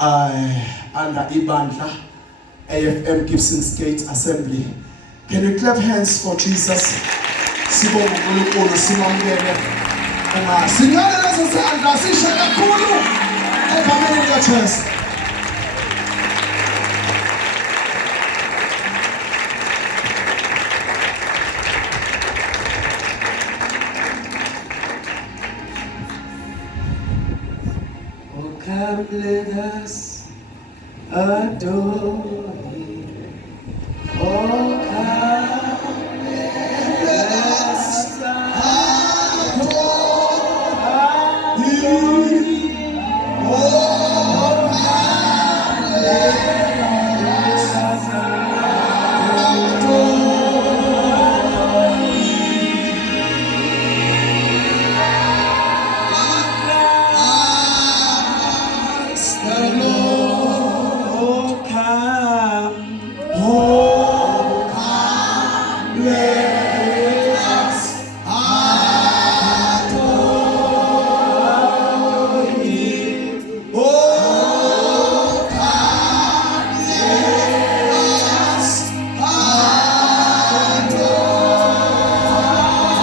under ibandla AFM Gibson Gate Assembly. Can we clap hands for Jesus? Sibonga uNkulunkulu simamukele. Singale lezo sandla sisho kakhulu egameni likaJesu. Oh, come let us adore Him. Oh, come let us adore Him. Oh, come let us adore the Lord. Oh, come. Oh, come let us adore Him. Oh, come let us adore Him. Oh,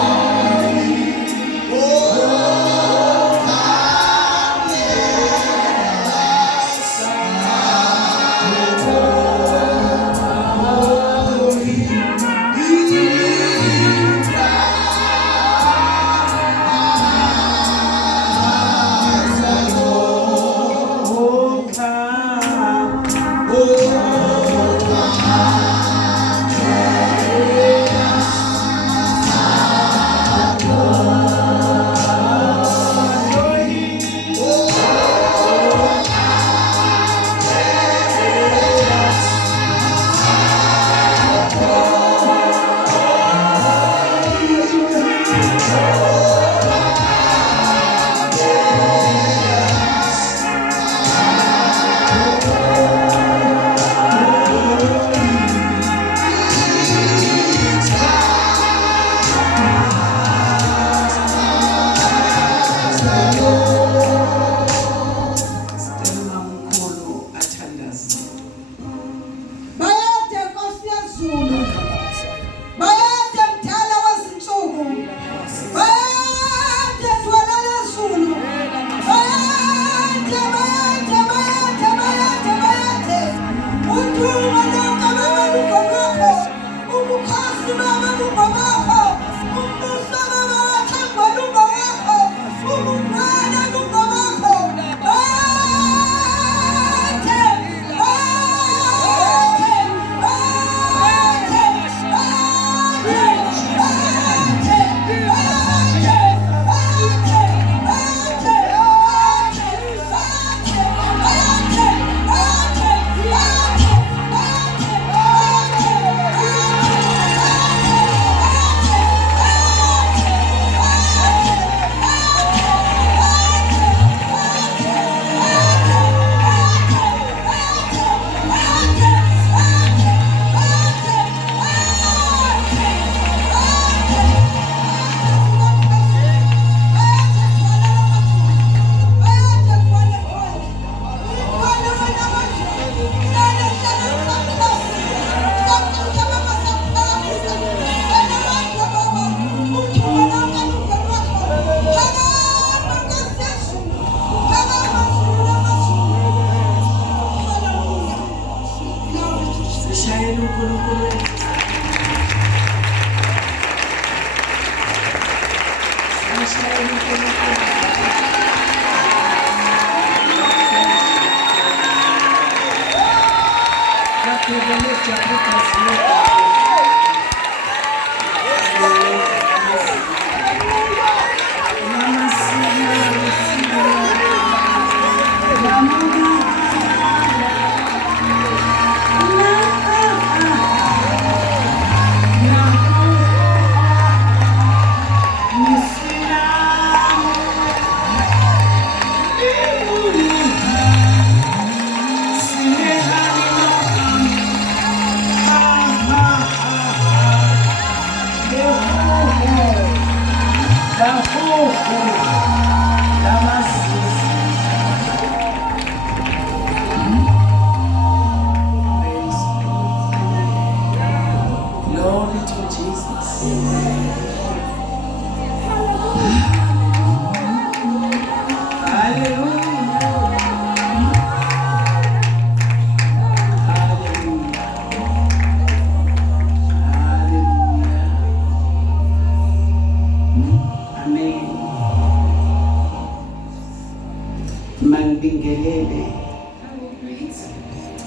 come ha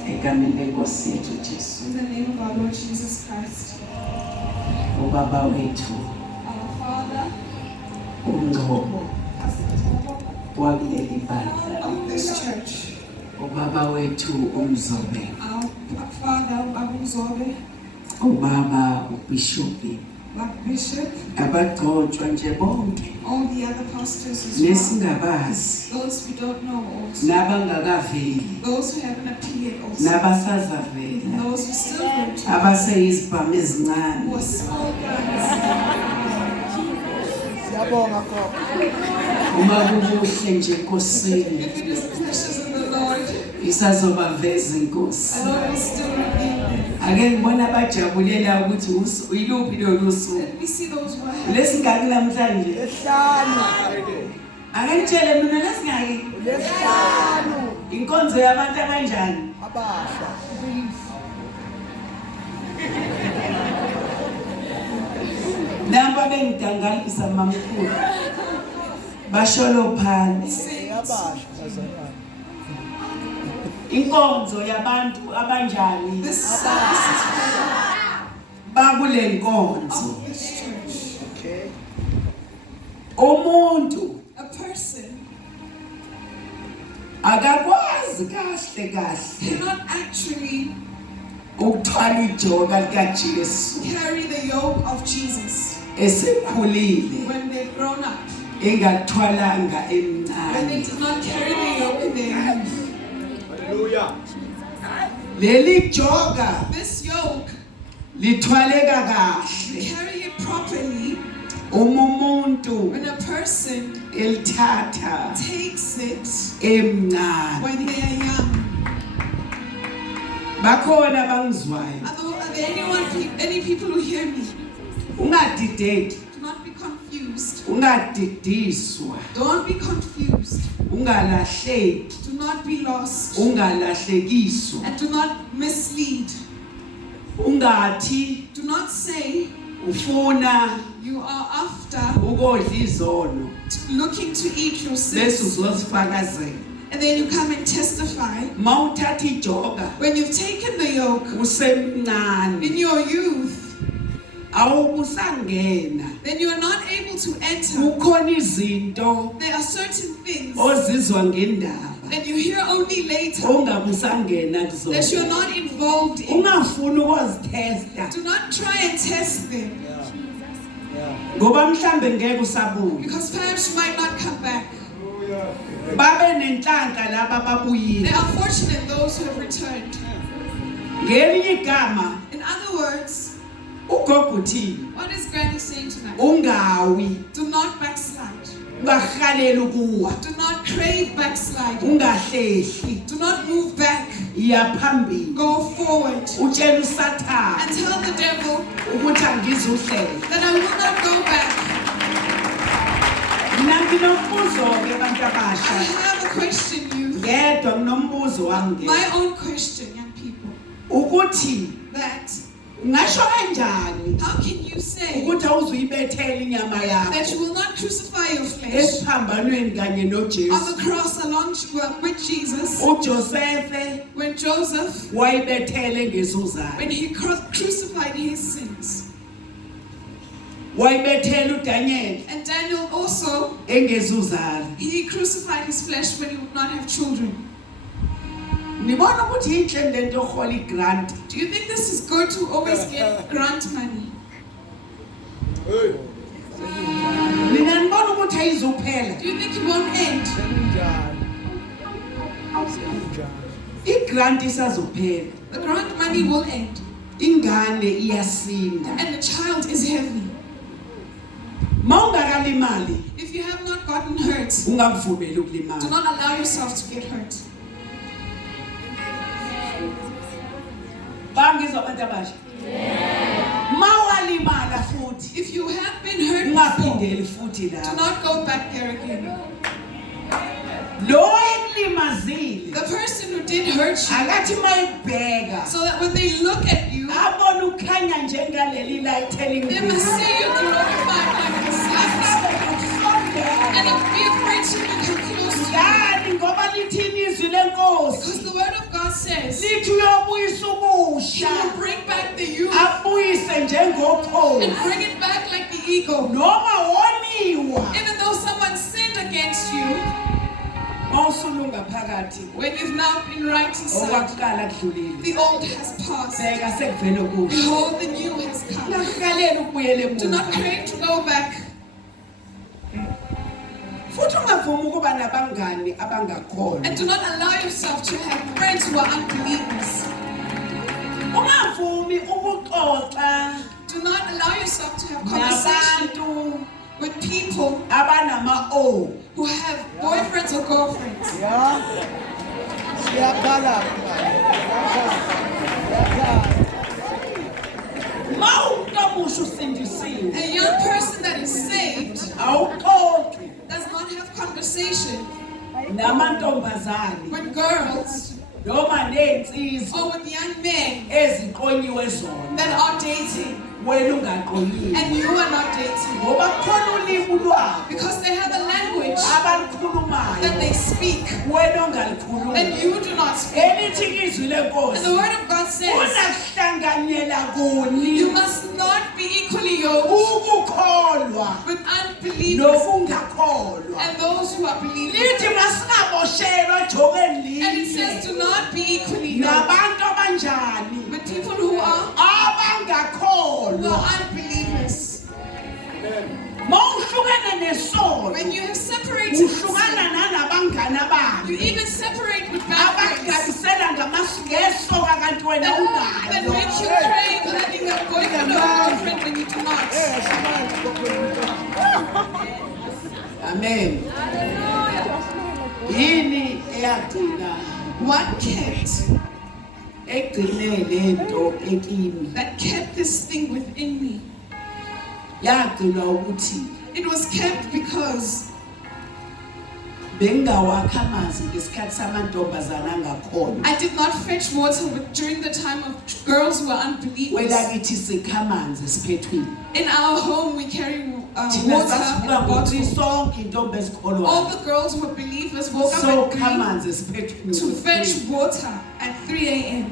egameni leNkosi yethu Jesu. In the name of our Lord Jesus Christ. Ubaba wethu Our Father ungcobo wakuleli bandla. of this church. Ubaba wethu umzobe. Our Father Babuzobe, Ubaba ubishopi. Bishop, Abagcotshwa nje bonke. all the other pastors as well. Nesingabazi. Those we don't know also. Nabangakaveli. Those who haven't appeared also. Nabasazavela. Those who still going to. Abaseyizibhamu ezincane. Who are small guys. Uma kubuhle nje Nkosini. If it is precious in the Lord, Isazobaveza Inkosi. the Lord will still redeem them. Ake ngibona bajabulela ukuthi iluphi lolu suku. Let me see those who are happy. Lesingaki namhlanje? Ake ngitshele mina lesingaki? Inkonzo yabantu abanjani? Abasha. Namba bengidangalisa mamkhulu. Basholo phansi. Abasha. Inkonzo yabantu abanjani? This service is Bakule nkonzo. of this church. Okay. Umuntu A person akakwazi kahle cannot actually ukuthwala ijoka likaJesu carry the yoke of Jesus esekhulile when they've grown up. engathwalanga When they emncane. do not carry the yoke in their hands. Hallelujah. Leli joka This yoke, lithwaleka you kahle carry it properly umuntu when a person elithatha takes it emncane. when they are young. Bakhona bangizwayo. Are there any people who hear me? Ungadideki, Do not be confused. ungadidiswa, Don't be confused. ungalahleki, Do not be lost. ungalahlekiswa, And do not mislead. ungathi Do not say ufuna you are after ukodla izono looking to eat your bese sins. uzosifakazela. And then you come and testify. Mawuthatha ijoka When you've taken the yoke usemncane in your youth, awubusangena. then you are not able to enter. Kukhona izinto There are certain things ozizwa ngendaba that you hear only later ongabusangena that you are kuzona. not involved in. Ungafuni ukuzitesta Do not try and test them ngoba mhlambe ngeke usabuya. because perhaps you might not come back. Babe nenhlanhla laba babuyile. They are fortunate those who have returned. Ngelinye igama In other words, ugogo uthini? what is Granny saying tonight? Ungawi, Do not backslide. ungahalela ukuwa, Do not crave backsliding. ungahlehli, Do not move back. iya phambili. Go forward Utshela uSathane and tell the devil ukuthi angizuhlela. that I will not go back. Mina nginombuzo-ke abantu I abasha. have a question, youth. Ngedwa nginombuzo wami. My own question, young people. Ukuthi That ngasho kanjani how can you say ukuthi awuzuyibethela inyama that you yakho will not crucify your flesh esiphambanweni kanye on noJesu? the cross along with Jesus? uJoseph When Joseph, wayibethele ngezuzana. when he crucified his sins, Wayibethela uDaniel and Daniel also, engezuzana. he crucified his flesh when he would not have children. Nibona ukuthi inhle lento yohola igrant. Do you think this is good to always get grant money? Mina ngibona ukuthi ayizuphela. Do you think it won't end? Igrant isazophela. The grant money will end, Ingane iyasinda. and the child is heavy. Mawungakalimali If you have not gotten hurt, ungavumeli do ukulimala. not allow yourself to get hurt. Bangizwa abantu abasha. Mawalimala futhi If you have been hurt before, ungaphindeli futhi do la. not go back there again. Lo ekulimazile The person who did hurt you, akathi mayibheka so that when they look at you, abona ukhanya njengaleli light telling they must see you glorified like the sun. And be afraid to even come close to you. Yani ngoba lithi ilizwi leNkosi Because the word of God says says lithi uyobuyisa ubusha He will bring back the youth abuyise njengokhozi and bring it back like the eagle. noma woniwa Even though someone sinned against you, mawusulunga phakathi when you've now been right inside, okwakukala kudlulile the old has passed. bheka sekuvele kusho Behold, the new has come. ungakaleli ukubuyela Do not emuva crave to go back. futhi ungavumi ukuba nabangani abangakholwa And do not allow yourself to have friends who are unbelievers. ungavumi ukuxoxa Do not allow yourself to have conversation nabantu with people abanama-o who have boyfriends or girlfriends. ya siyabhala ma umuntu omusha usindisiwe A young person that is saved awuxoxi does not have conversation namantombazane with girls noma ney'nsizwa or with young men eziqonyiwe zona that are dating wena ungaqonyile and you are not dating, ngoba kukhona ulimi lwabo because they have a language abalukhulumayo that they speak wena ongalikhulumi and you do not speak. elithi izwi And lenkosi the word of God says unakuhlanganyela kuni you must not be equally yoked ukukholwa with unbelievers nokungakholwa and those who are believers. lithi masingaboshelwa ejokeni And it says linye do not be equally yoked nabantu abanjani with people who are abangakholwa unbelievers. mawuhlukene nesono When you have separated with sin, uhlukana nanabangani you abami even separate with bad friends abakugabisela ngesoka kanti wena that unalo makes you crave having a boyfriend or girlfriend when you do not. amen yini eyagcina What kept egcine lento ekimi that kept this thing within me? yagcinwa ukuthi It was kept because bengawakha amanzi ngesikhathi samantombazana angakholwa I did not fetch water during the time of girls who are unbelievers. kwelakithi sikha amanzi siphethwini In our home, we carry thina water in sasivuka a ngokuthi bottle. sonke intombi All ezikholwayo the girls who were believers woke up sokha at 3 amanzi siphethwini to fetch water at 3 a.m.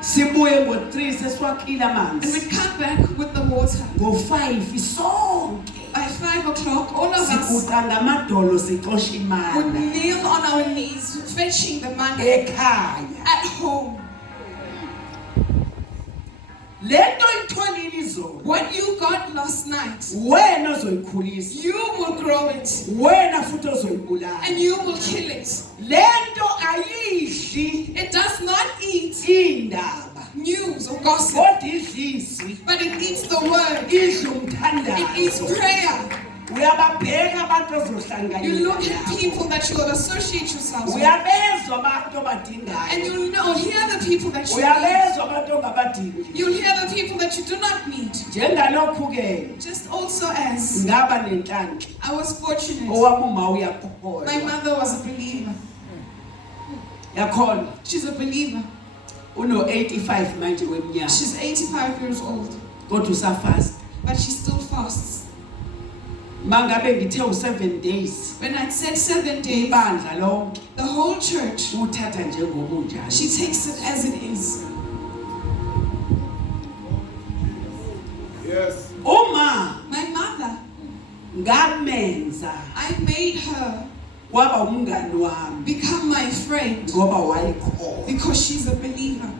sibuye ngo-3 sesiwakhile And amanzi we'd come back with the water. ngo-5 sonke By 5 o'clock, all of us siguqa ngamadolo sixosha would imali kneel on our knees, fetching the money ekhaya at home. le nto itholile izolo What you got last night, wena ozoyikhulisa you will grow it wena futhi ozoyibulala and you will kill it. le nto ayidli It does not eat indaba news or gossip, kodwa idla izwi but it eats the word. idla It eats umthandazo prayer. uyababheka abantu You look ozohlanganyela at people that you will associate yourselves with, uyabezwa abantu and obadingayo you'll know, hear the people that you need. uyabezwa abantu ongabadingi You'll hear the people that you do not need. njengalokhu-ke Just also as ngaba nenhlanhla I was fortunate, owami uma my uyakholwa mother was a believer. yakholwa She's a believer. uno-85 manje weminyaka She's 85 years old, kodwa usafasta but she still fasts. mangabe ngithe u7 days When I said 7 days, ibandla lonke the whole church, uthatha njengobunjalo she takes it as it is. Yes. uma My mother, ngamenza I made her waba umngani wami become my friend ngoba wayekholwa because she's a believer.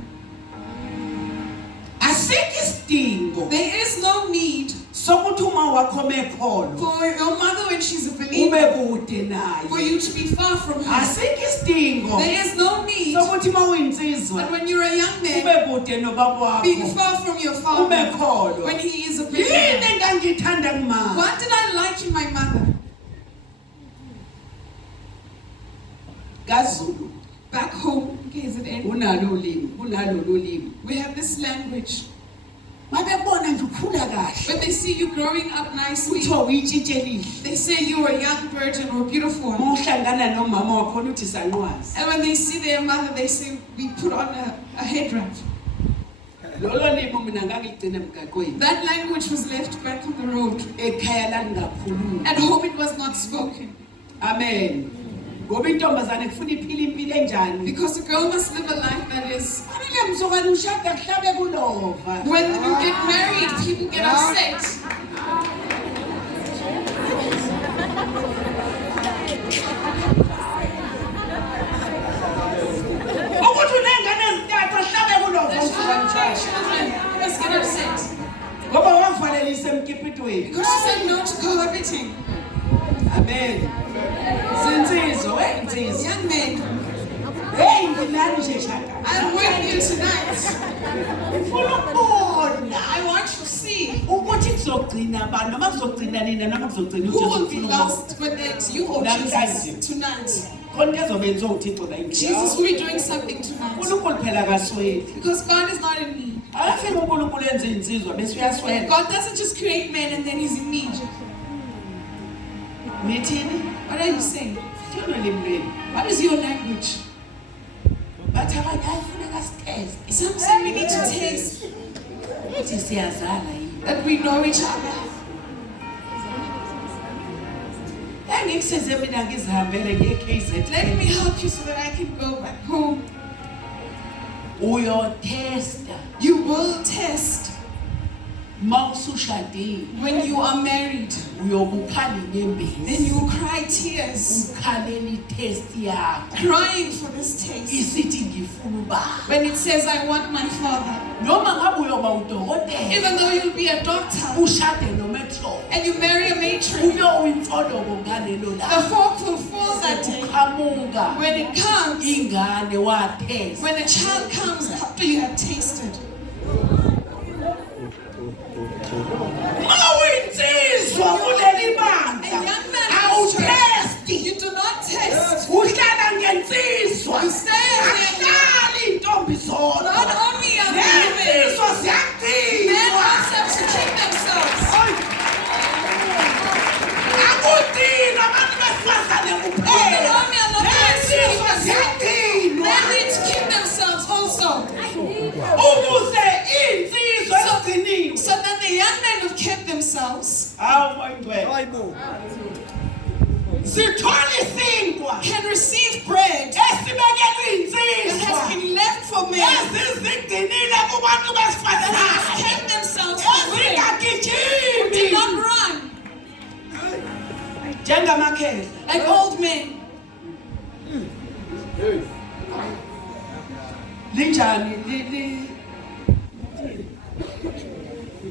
asikho isidingo There is no need sokuthi uma wakho mekholwa for your mother when she's a ube believer kude for naye you to be far from her. asikho isidingo There is no need sokuthi uma uyinsizwa that when you're a young ube man, kude nobaba being wakho far from your father umekholwa when he is a yini believer. engangithanda kumama What did I like in my mother? kaZulu Back home, KZN, unalo ulimi we have this language. mabebona nje ukhula kahle When they see you growing up nicely, kuthiwa uyitshitshe elihle they say you are a young virgin or a beautiful one. uma uhlangana nomama wakhona uthi sanqwazi And when they see their mother, they say we put on a head wrap. lolo limi mina ngangigcina emgaqweni That language was left back on the road. ekhaya lalingakhuluma At home, it was not spoken. amen Ngoba intombazane kufuna iphila impilo enjani. Because a girl must live a life that is. Fanele mzokwane ushada kuhlabe kulova. When you get married, people get upset. Ukuthi unengane ezintathu ahlabe kulova Children, let's get upset. ngoba wavalelisa emkipitweni. Because she said no to cohabiting. Amen. Zinsizwa, insizwa. Young men, Hey, ngilani nje shaka. I'm with you tonight. Ngifuna ukubona. I want to see Ukuthi kuzogcina abantu noma kuzogcina nina noma kuzogcina who will be uJesu. lost, whether it's you or Jesus tonight. Konke ezobenza uThixo la Jesus will be doing something tonight. uNkulunkulu phela kasweli. Because God is not in need. Akafika uNkulunkulu enze insizwa bese uyaswela. God doesn't just create men and then he's in need. Nithini? What are you saying? Thina limlweni. What is your language? Bathi abanye ayifuneka sitest. Some say we need to taste Ukuthi siyazala yini. that we know each other. Engikusize mina ngizihambele ngiye KZN. Let me help you so that I can go back home. Uyotesta You will test mawusushadile. when you are married. Uyobukhala Then inyembezi. you will cry tears, Ukhalela itest yakho. crying for this taste. Isithi ngifuna ubaba. When it says, I want my father. Noma ngabe uyoba udokotela. Even though you'll be a doctor Ushade nometro. and you marry a matron, Uyowimfodobo ngalelo the la. fork will fall that day. Qamuka When it comes, ingane watest. when the child comes after you have tasted. Awuyinsizwa kuleli A bandla. young man is Awutesti. you do not test. Uhlala ngensizwa. You stay as a Ahlali intombi zodwa. not only young women, Lensizwa men ziyagcinwa. also have to keep themselves. Akudinwa abantu besifazane Women kuphela. only are not meant to keep Lensizwa themselves. ziyagcinwa. Men need to keep themselves also. Ukuze insizwa ezigciniwe. So that the young men who've kept themselves Hawu mayingcwele. Sithola isinkwa can receive bread esibekelwe that insizwa. has been left for men. Ezizigcinile kubantu That has besifazane. kept themselves for women who did Ezingagijimi. not run Njengamakhehla. like old men. Linjani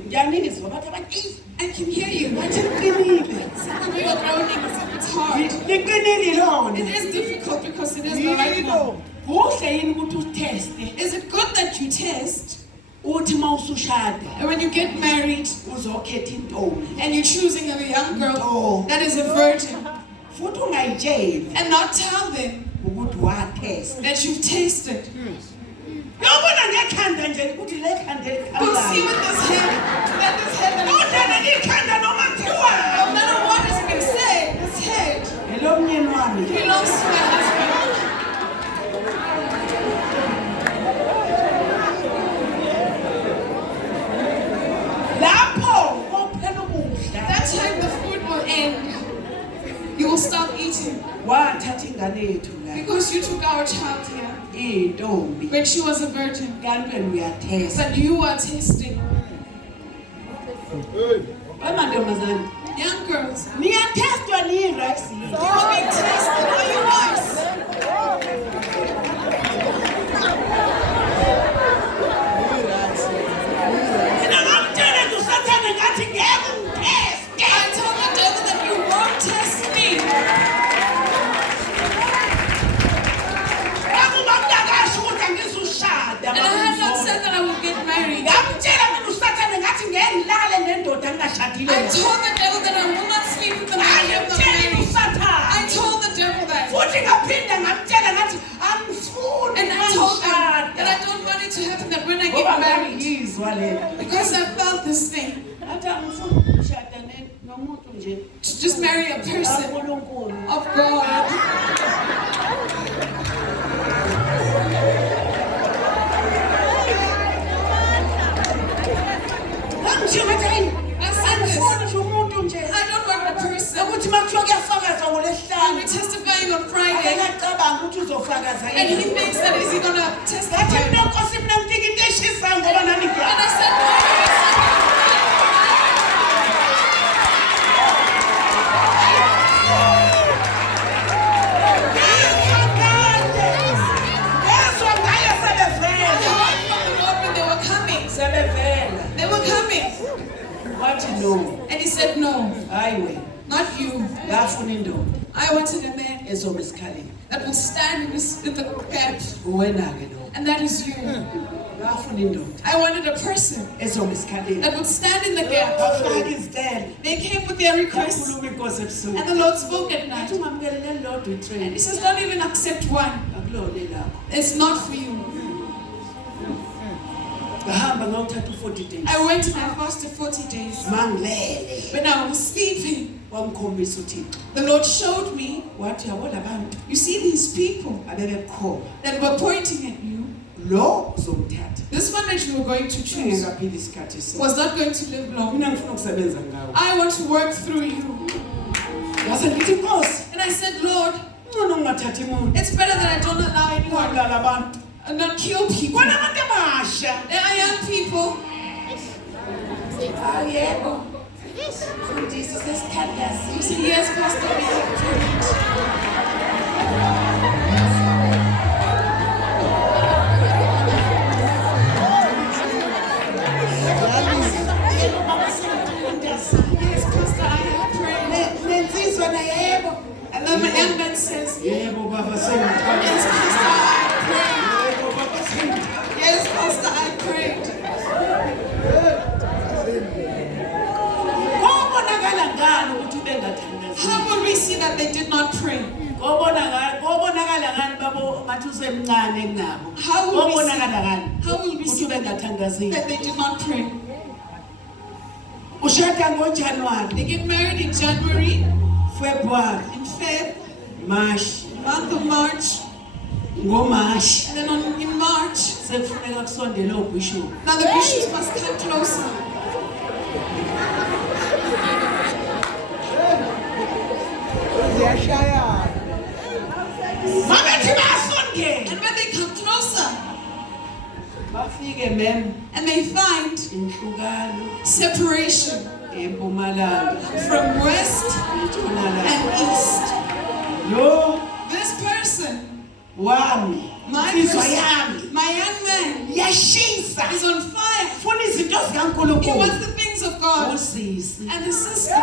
Yanizwa bathi abantu I can hear you. bathi liqinile. Some of you are groaning as if it's hard. Liqinile lona. It is difficult because it is the right one. Kuhle yini ukuthi utheste Is it good that you test? uthi mawusushada And when you get married uzokhetha intombi and you're choosing a young girl Oh. that is a virgin futhi ungayitsheli and not tell them ukuthi wathesta. that you've tasted. Yobona ngekhanda nje ukuthi lekhanda You'll see with this head that this head that Kodwa likhanda noma kuthiwa no matter what has been said, this head elomnyeni wami. belongs to my husband. Lapho kophela ukudla. That time the food will end. You will stop eating Wathatha ingane yethu la. because you took our child here Intombi. when she was a virgin. Kanti wena uyathesta. But you are tasting. Amantombazane. Young girls, Niyathestwa niyirayisi. you are being tasted by your wives. Mina ngamtshela nje usathane ngathi ngeke ungitheste. I told the devil that you won't test me. Nakuba kungakasho ukuthi angizushada. And I had not said that I would get married. Ngamtshela mina usathane ngathi ngeke ngilale nendoda engashadile. I told the devil that I will not sleep with the man who is not Ayimtshela married. usathane. I told the devil that. Futhi ngaphinda ngamtshela ngathi angifuni And I told him ukushada. that I don't want it to happen that when I Ngoba get married, ngiyizwa lento. because I felt this thing, Athi angifuni ukushada nomuntu nje. to just marry a person kaNkulunkulu. of God. Ngamtshela ngathi hayi I said this. angifuni umuntu nje. I don't want a person. Ukuthi makuthiwa kuyafakazwa I'll ngoLwesihlanu. be testifying on Friday. uzofakaza And he yini. thinks that is he going to testify? Ngathi And mina Nkosi mina ngitikiteshisa ngoba nami I ngiya. said, Ngezwa ngaye sebevela. I heard from the Lord when they were coming. Sebevela. They were coming. Wathi no. And he said, no, Hayi we. not you. Ngafuna indoda I wanted a man ezoma esikhaleni. that will stand in the gap. Uwena ke lo. And that is you. Ngafuna indoda I wanted a person ezoma esikhaleni. that would stand in the gap. Bafaka izicelo. They came with their requests. Yakhuluma Inkosi ebusuku. And the Lord spoke at night. Ngathi ungamkelele lodwa And itrain. he says, don't even accept one. Akulona lapho. It's not for you. Ngahamba ngawuthatha u40 days. I went and I fasted 40 days. Mangilele. When I was sleeping, Wamkhombisa uThixo. the Lord showed me, Wathi yabona abantu you see these people abebekho. that were pointing at you. Lo uzomthatha. This one that you were going to choose Ngekaphili isikhathi esi. was not going to live long. Mina ngifuna ukusebenza ngawe. I want to work through you. Ngase ngithi Nkosi, And I said, Lord, ngcono ungathathi umuntu. it's better that I don't allow anyone Ungabulala abantu. and not kill people. Kona abantu abasha. They are young people. Yebo. Mfundisi sesithandazi. You say, yes, Pastor, we have prayed. Yes, Pastor, I have prayed. Nensizwa na yebo. And then my young man says, Yebo baba sengithanda. yes, Pastor, I prayed. Yebo baba sengithanda. Yes, Pastor, I prayed. Kobonakala ngani ukuthi bengathandazi. How will we see that they did not pray? Kobonakala ngani babo ngathi usemncane kunabo. How will we Kobonakala ngani How will we see ukuthi bengathandazi. that they did not pray? Ushada ngoJanuary, They get married in January, February, in Feb, March, month of March, ngoMarch and then in March, sekufuneka kusondele obishop. now the bishops must come closer. Mabethi basondele. And when they come closer Bafike mem and they find inhlukano separation eMpumalanga from west eNtshonalanga. and east, Lo this person, wami, my insizwa person, yami my young man, yashisa. is on fire. Funa izinto He zikaNkulunkulu. wants the things of God. Usisi And the sister,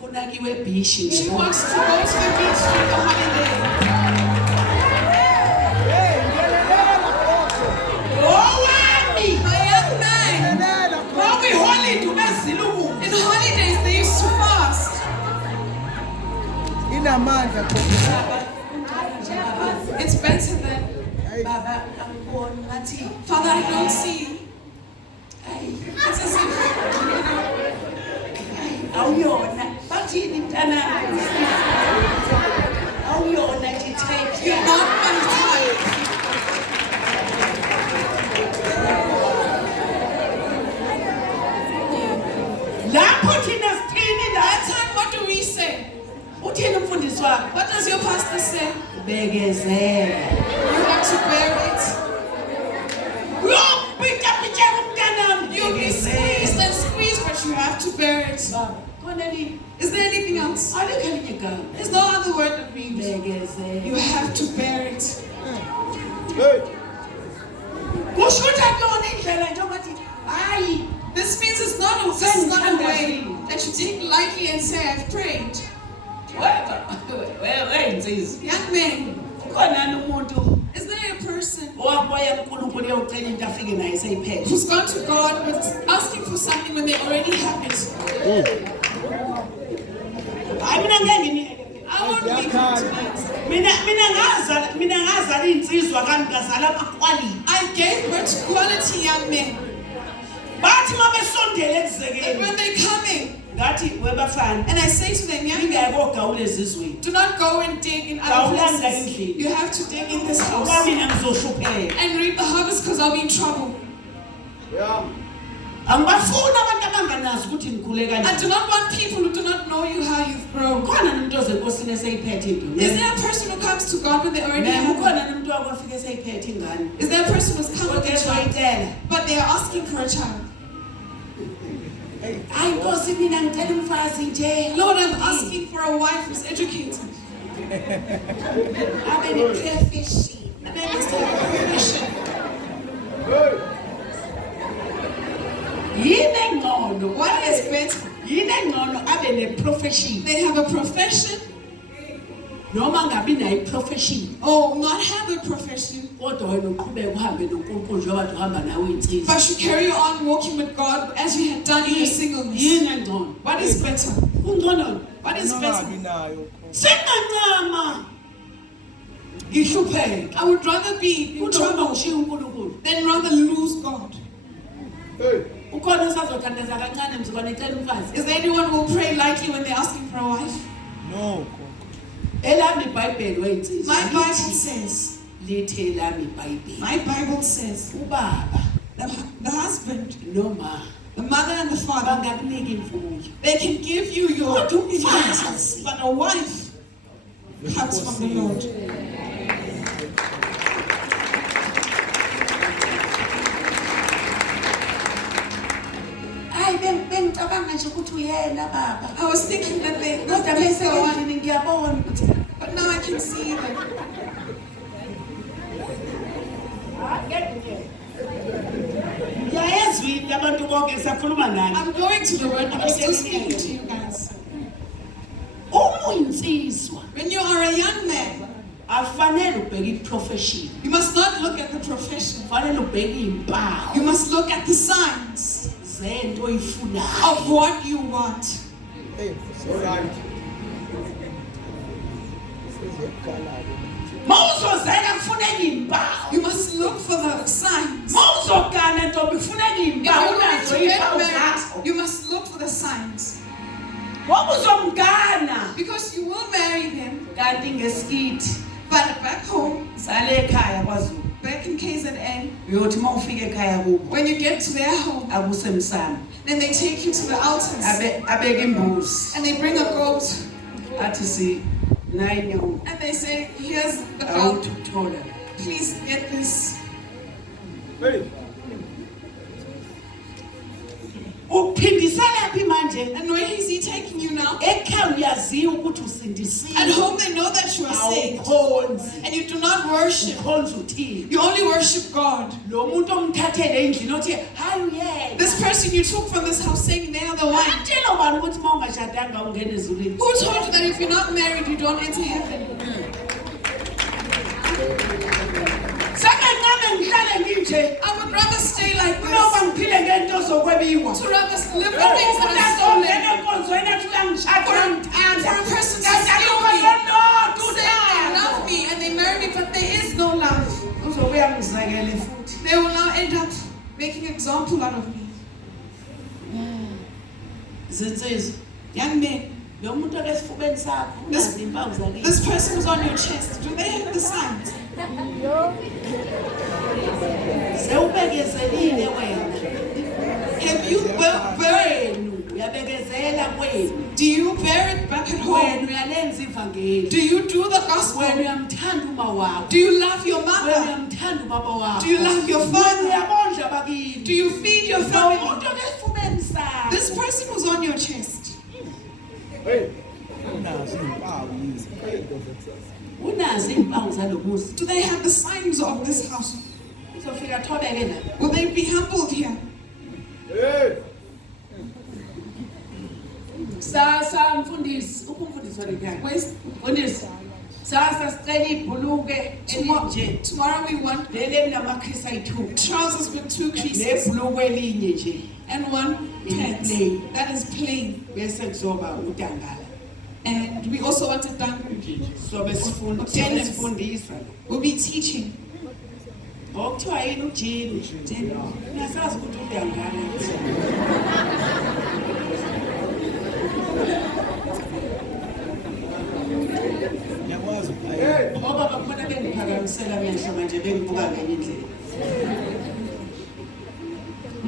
funa kiwe bishi. she wants to go to the beach for the holiday. Owami, My young man, ngoba iholide ubezile ububi. in holidays they used to fast. Inamandla It's better than, Baba angiboni ngathi Father, I don't see. hayi It's as if, awuyona. Bathini mntana? Awuyona ngithethe. you're not on time. Lapho thina sithini la? That time, what do we say? Uthini umfundisi wakho? What does your pastor say? Bekezela. You have to bear it. Uyopita umntanami. You'll be squeezed and squeezed, but you have to bear it. Khona ni Is there anything else? alikho elinye igama. There's no other word that we use. Bekezela. You have to bear it. Kusho ukuthi akuyona indlela njengoba thi hayi This means it's not a way that you take lightly and say, I've prayed. wensizwa. Young man, Ukhonani umuntu is there a person owabaya kuNkulunkulu eyocela into afike naye seyiphethe? who's gone to God but asking for something when they already have it? Hayi mina ngeke nginike. I won't leave you tonight. Mina ngazala insizwa kanti ngazala amaquality. I gave birth to quality young men. Bathi mabesondele And ekuzekeni. when they're coming, Ngathi webafana and I say to them, young men, ingeke ogawule ezizweni. do not go and dig in other places. You have to dig in this house Ngoba mina ngizoshupheka. and reap the harvest because I'll be in trouble. Angibafuna abantu abanganazi ukuthi ngikhule I kanjani. do not want people who do not know you how you've grown. Khona nomuntu ozenkosini eseyiphethe into. Is there a person who comes to God when they already have one? Khona nomuntu okwafika eseyiphethe ingane. Is there a person who's come with a child, Kodwa but they are asking for a child? hayi Nkosi mina ngicela umfazi nje. Lord, I'm asking for a wife who's educated. Abe ne-profession. And they must have a profession. Yini engcono? What is better? Yini engcono abe ne-profession? They have a profession Noma ngabi nayo i-profession. or not have a profession, Kodwa wena uqhubeka uhambe noNkulunkulu njengoba kade uhamba nawe insizwa. but you carry on walking with God as you had done in your singleness. Yini engcono? What is better? Ungcono. What is better? Sengancama. Ngihlupheke. I would rather be in Kunokuba trouble ushiye uNkulunkulu. than rather lose God. Ukhona osazothandaza kancane mzukwane ecela umfazi. Is there anyone who will pray lightly when they're asking for a wife? No. Elami iBhayibheli wensizwa. My Bible says, Lithi elami iBhayibheli. my Bible says, Ubaba the husband, noma the mother and the father, bangakunika imfuyo. they can give you your Kodwa umfazi inheritance, but a wife comes from the Lord. Hayi bengicabanga nje ukuthi uyena baba. I was thinking that they Kodwa that bese the one, endlini ngiyabona ukuthi but now I can see that. ngiyayezwini abantu bonke ngisakhuluma nani. I'm going to the word, but I'm still speaking to you guys. Uma uyinsizwa When you are a young man, afanele ubheke i-profession. you must not look at the profession. Fanele ubheke impawu You must look at the signs zento oyifunayo. of what you want. Hey, sorry. Mawuzozela kufuneka impawu. You must look for the signs. Mawuzogana ntombi kufuneka If impawu. you're going Unazo to get impawu married, zakho. you must look for the signs. Ngoba uzomgana Because you will marry him, kanti ngesikithi but back home, sale ekhaya kwaZulu. back in KZN, Uyothi mawufika ekhaya kubo when you get to their home, abusemsamo. then they take you to the altars Abeke imbuzi. and they bring a goat Athi si nayi nyongo. and they say, here's the goat, Awuthola. please get this. Hey. Uphindisela phi manje? And where is he taking you now? Ekhaya uyaziwa ukuthi usindisiwe. At home they know that you are saved Awukhonzi. and you do not worship. Ukhonza uthini? You only worship God. Lo muntu omthathele endlini othi hayi uyena. This person you took from this house saying they are the one. Atshela ubani ukuthi mawungashadanga ungena ezulwini. Who told you that if you're not married, you don't enter heaven? Sakancane ngihlale nginje. I would rather stay like Kunoba this. ngiphile ngento zokwebiwa. To rather live the things that are stolen. enkonzweni ethi uyangishada For uyangithanda. a person to Kanti steal alukho me, lento say they uthando. love me and they marry me, but there is no love. Uzobuya ngizekele futhi. They will now end up making an example out of me. Zinsizwa. Young men, Lo muntu okesifubeni sakho unazo impawu zakhe. this person who's on your chest, do they have the signs? Sewubekezelile wena. Have you Wenu uyabekezela kwenu. do you bear it back at home? Wena uyalenza ivangeli. Do you do the Wena gospel? uyamthanda uma wakho. Do you love your Wena mother? uyamthanda ubaba wakho. Do you love your Wena father? uyabondla bakini. Do you feed your Lo family? muntu okesifubeni sakho. This person who's on your chest, Hey. Unazo impawu lezi. Unazo impawu zalomuzi. do they have the signs of this house? Uzofika thobeke la. Will they be humbled here? Hey. Sasa mfundisi, umfundisi walekhaya. Where's Mfundisi. Sasa sicela ibhuluke elinje. tomorrow we want Leli elinamakhisi ayi-2. trousers with 2 creases Nebhuluke elinye nje. and 1 pants Plain. that is plain. Bese kuzoba utangala. And we also want it done. Sobe Tennis. sifundisa. We'll be teaching. Okuthiwa yini ujini? Uyasazi ukuthi utangala. Ngiyakwazi. Ngoba bakhona bengiphakamisela amehlo manje bengibuka ngenye indlela.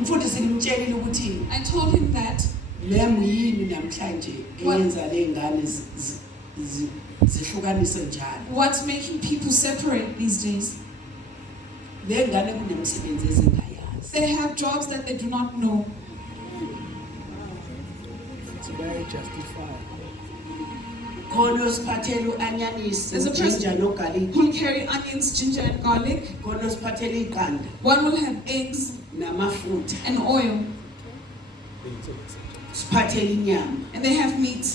Umfundisi ngimtshelile ukuthi I told him that lemuyini namhlanje eyenza lengane zihlukanise njalo. what's making people separate these days. Lengane kunemisebenzi ezingayazi. They have jobs that they do not know. It's very justified. Khona osiphathele uanyanisi, There's a ginger person no garlic. who will carry onions, ginger, and garlic. Khona osiphathele iqanda One will have eggs namafutha. and oil, Siphathele inyama and they have meat.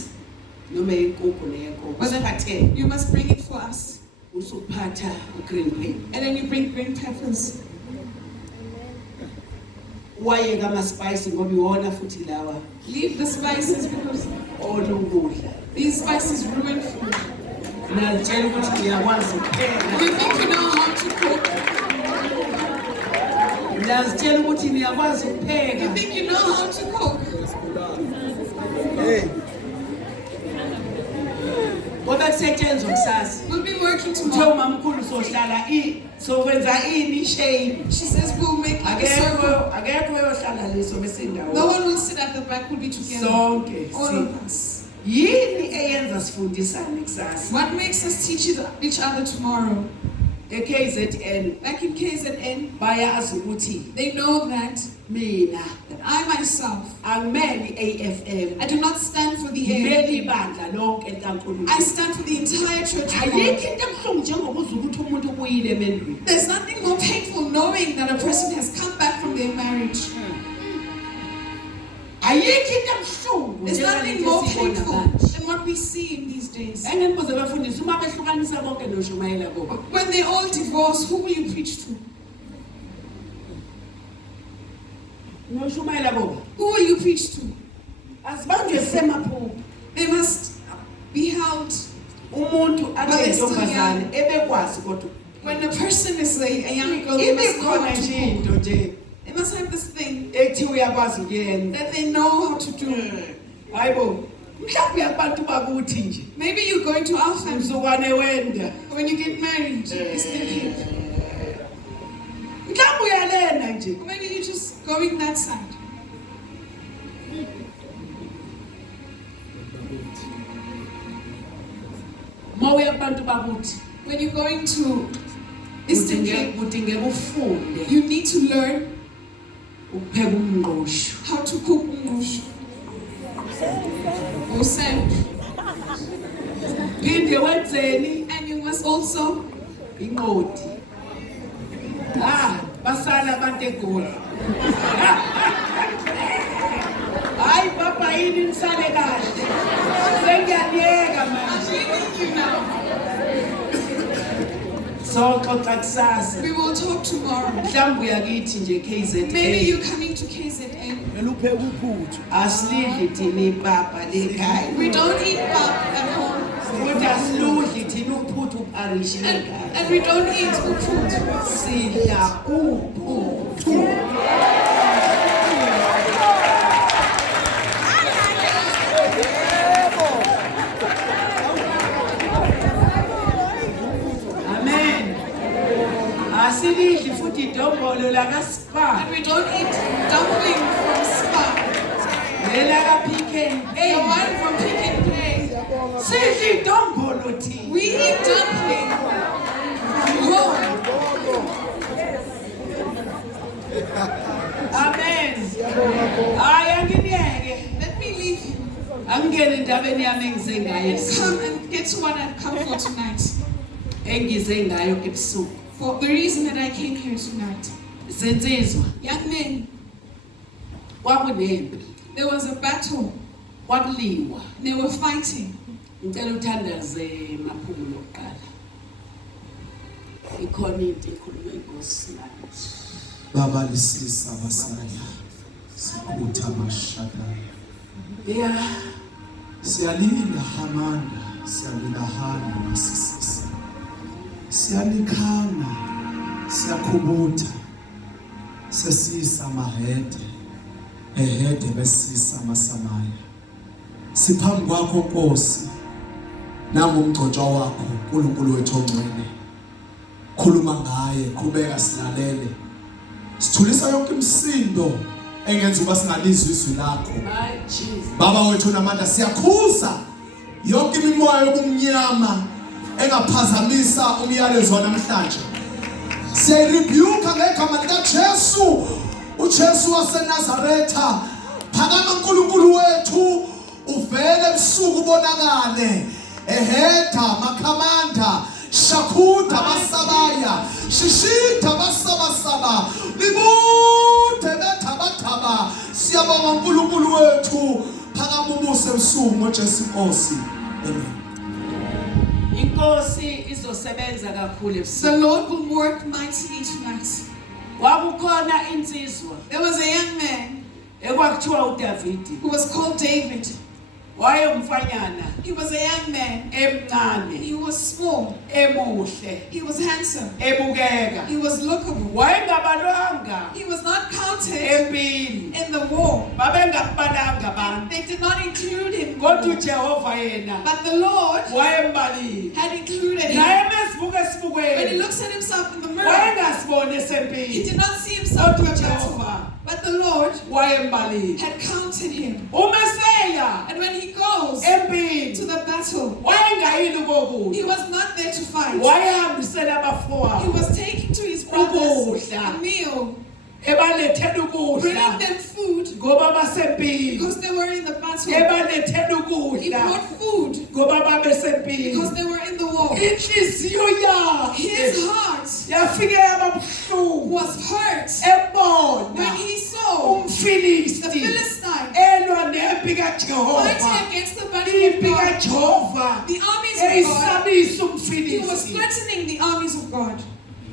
noma inkukhu neyenkomo. Siphathele You must bring it for us. usuphatha ugreen pepper. And then you bring green peppers. Wayeka ama spice ngoba iwona futhi lawa Leave the spices because olungudla. these spices ruin food. Nalitshela ukuthi ngiyakwazi ukupheka. You think you know how to cook? Nalitshela ukuthi ngiyakwazi You ukupheka. think you know how to cook? Hey, Ngoba kusetshenzwa kusasa. We'll be working Uthe tomorrow. umamkhulu sohlala sokwenza ini shame. She says we'll make like a circle. Akekho uyohlala leso No besindawo. one will sit at the back, we'll be together. Sonke. All of us. Yini eyenza sifundisane kusasa? What makes us teach each other tomorrow? eKZN Back in KZN, bayazi ukuthi they know that mina I myself, angimeli AFM. I do not stand for the Ngimeli AFM. ibandla lonke I likaNkulunkulu. stand for the entire church of Ayikho God. into ebuhlungu njengokuzwa ukuthi umuntu ubuyile emendweni. There's nothing more painful knowing that a person has come back from their marriage. Ayikho into ebuhlungu There's nothing more painful manje. than what we see in these days. Engembuze bafundisi uma behlukanisa bonke noShumayela kubo. When they all divorce, who will you preach to? NoShumayela kubo. Who will you preach to? Asibanjwe semaphupho. They must be held. Umuntu But they're still ajentombazane ebekwazi kodwa When a person is a young girl, they ibe must know khona how to nje cook. into nje They must have this thing ethi uyakwazi ukuyenza. that they know how to do. Hayibo. Mhlawumbe abantu bakuthi nje. Maybe you're going to our family. Mzukwane wenda. When you get married, it's thinking. Mhlawumbe uyalena nje. Maybe you're just going that side. Mawuya kubantu bakuthi When you're going to Eastern Cape, kudingeka ufunde you need to learn ukupheka umngqosho. how to cook umngqusho. Yourself. Phinde wenzeni And you must also inqodi. Basala abantu eGoli. Hayi papa yini nisale kahle. Sengiyaliyeka manje. leaving you now. Soxoxa kusasa. We will talk tomorrow. Mhlawumbe uyakithi nje KZN. Maybe you're coming to KZN. elupheka uphuthu. Asilidli thina ipapa lekhaya. We don't eat pap at home. Futhi asiludli thina uphuthu uParish lekhaya. And we don't eat food. Sidla uphuthu. Amen. Asilidli futhi idombolo lakaSpa. And we don't eat dumpling from Spa. Lela kaPick n The Pay. one from Pick and Pay. Sidla idombolo thina. We eat dumpling from home. Amen. Hayi anginiyeke. Let me leave you. Angingene endabeni yami engize ngayo. Come and get to what I've come for tonight. Engize ngayo ebusuku. For the reason that I came here tonight. Sensizwa Young men, kwakunempi, there was a battle. kwakuliwa. They were fighting. Ngicela uthandaze maphumulo oqala. Ikhona into ikhulunywa iNkosi nathi. Baba lisisa basaya. Sikhutha mashada. Yeah. Siyalila hamanda, siyalila hana masisisa. Siyalikhana, siyakhubutha. Sesisa mahede. Ehede besisa masamaya. Siphambi kwakho Nkosi. Nangu umgcotshwa wakho, uNkulunkulu wethu ongcwele. Khuluma ngaye, qhubeka silalele. Sithulisa yonke imisindo engenza uba singalizwi izwi lakho. My Jesus. Baba wethu namandla siyakhuza yonke imimoya yobumnyama engaphazamisa umyalezo wanamhlanje. Siyarebuke ngegama likaJesu, uJesu waseNazaretha. Phakama uNkulunkulu wethu uvele ebusuku ubonakale. Eheda makhamanda shakuda basabaya shishida basabasaba libude bethabathaba. Siyabonga uNkulunkulu wethu, phakama ubuse ebusuku ngoJesu Nkosi. Amen. Inkosi izosebenza kakhulu ebusuku. The Lord will work mightily tonight. Kwakukhona insizwa There was a young man ekwakuthiwa uDavid. who was called David. Wayemfanyana He was a young man. emncane, He was small. emuhle, He was handsome. ebukeka. He was lookable. Wayengabalwanga He was not counted empini. in the war. Babengabalanga abantu. They did not include him. Kodwa uJehova yena But the Lord wayembalile. had included him. Naye mesibuka When he esibukweni looks at himself in the mirror, wayengasiboni he esempini. did not see himself in Kodwa the battle. uJehova But the Lord wayembalile. had counted him. Umeseya And when he goes to empini the battle, wayengayini he kokuya. was not there to fight. Wayehambisela abafowabo. He was taking to his brothers a meal, Ebalethela bringing ukudla them food ngoba basempini. because they were in the battle. Ebalethela He ukudla brought food ngoba babesempini. because they were in the war. Inhliziyo His yakhe heart yafike yababuhlungu was hurt ebona when he saw the umfilisti Philistine elwa nempi fighting kaJehova. against the battle of Impi God. kaJehova The armies of God. eyisabisa He was umfilisti. threatening the armies of God.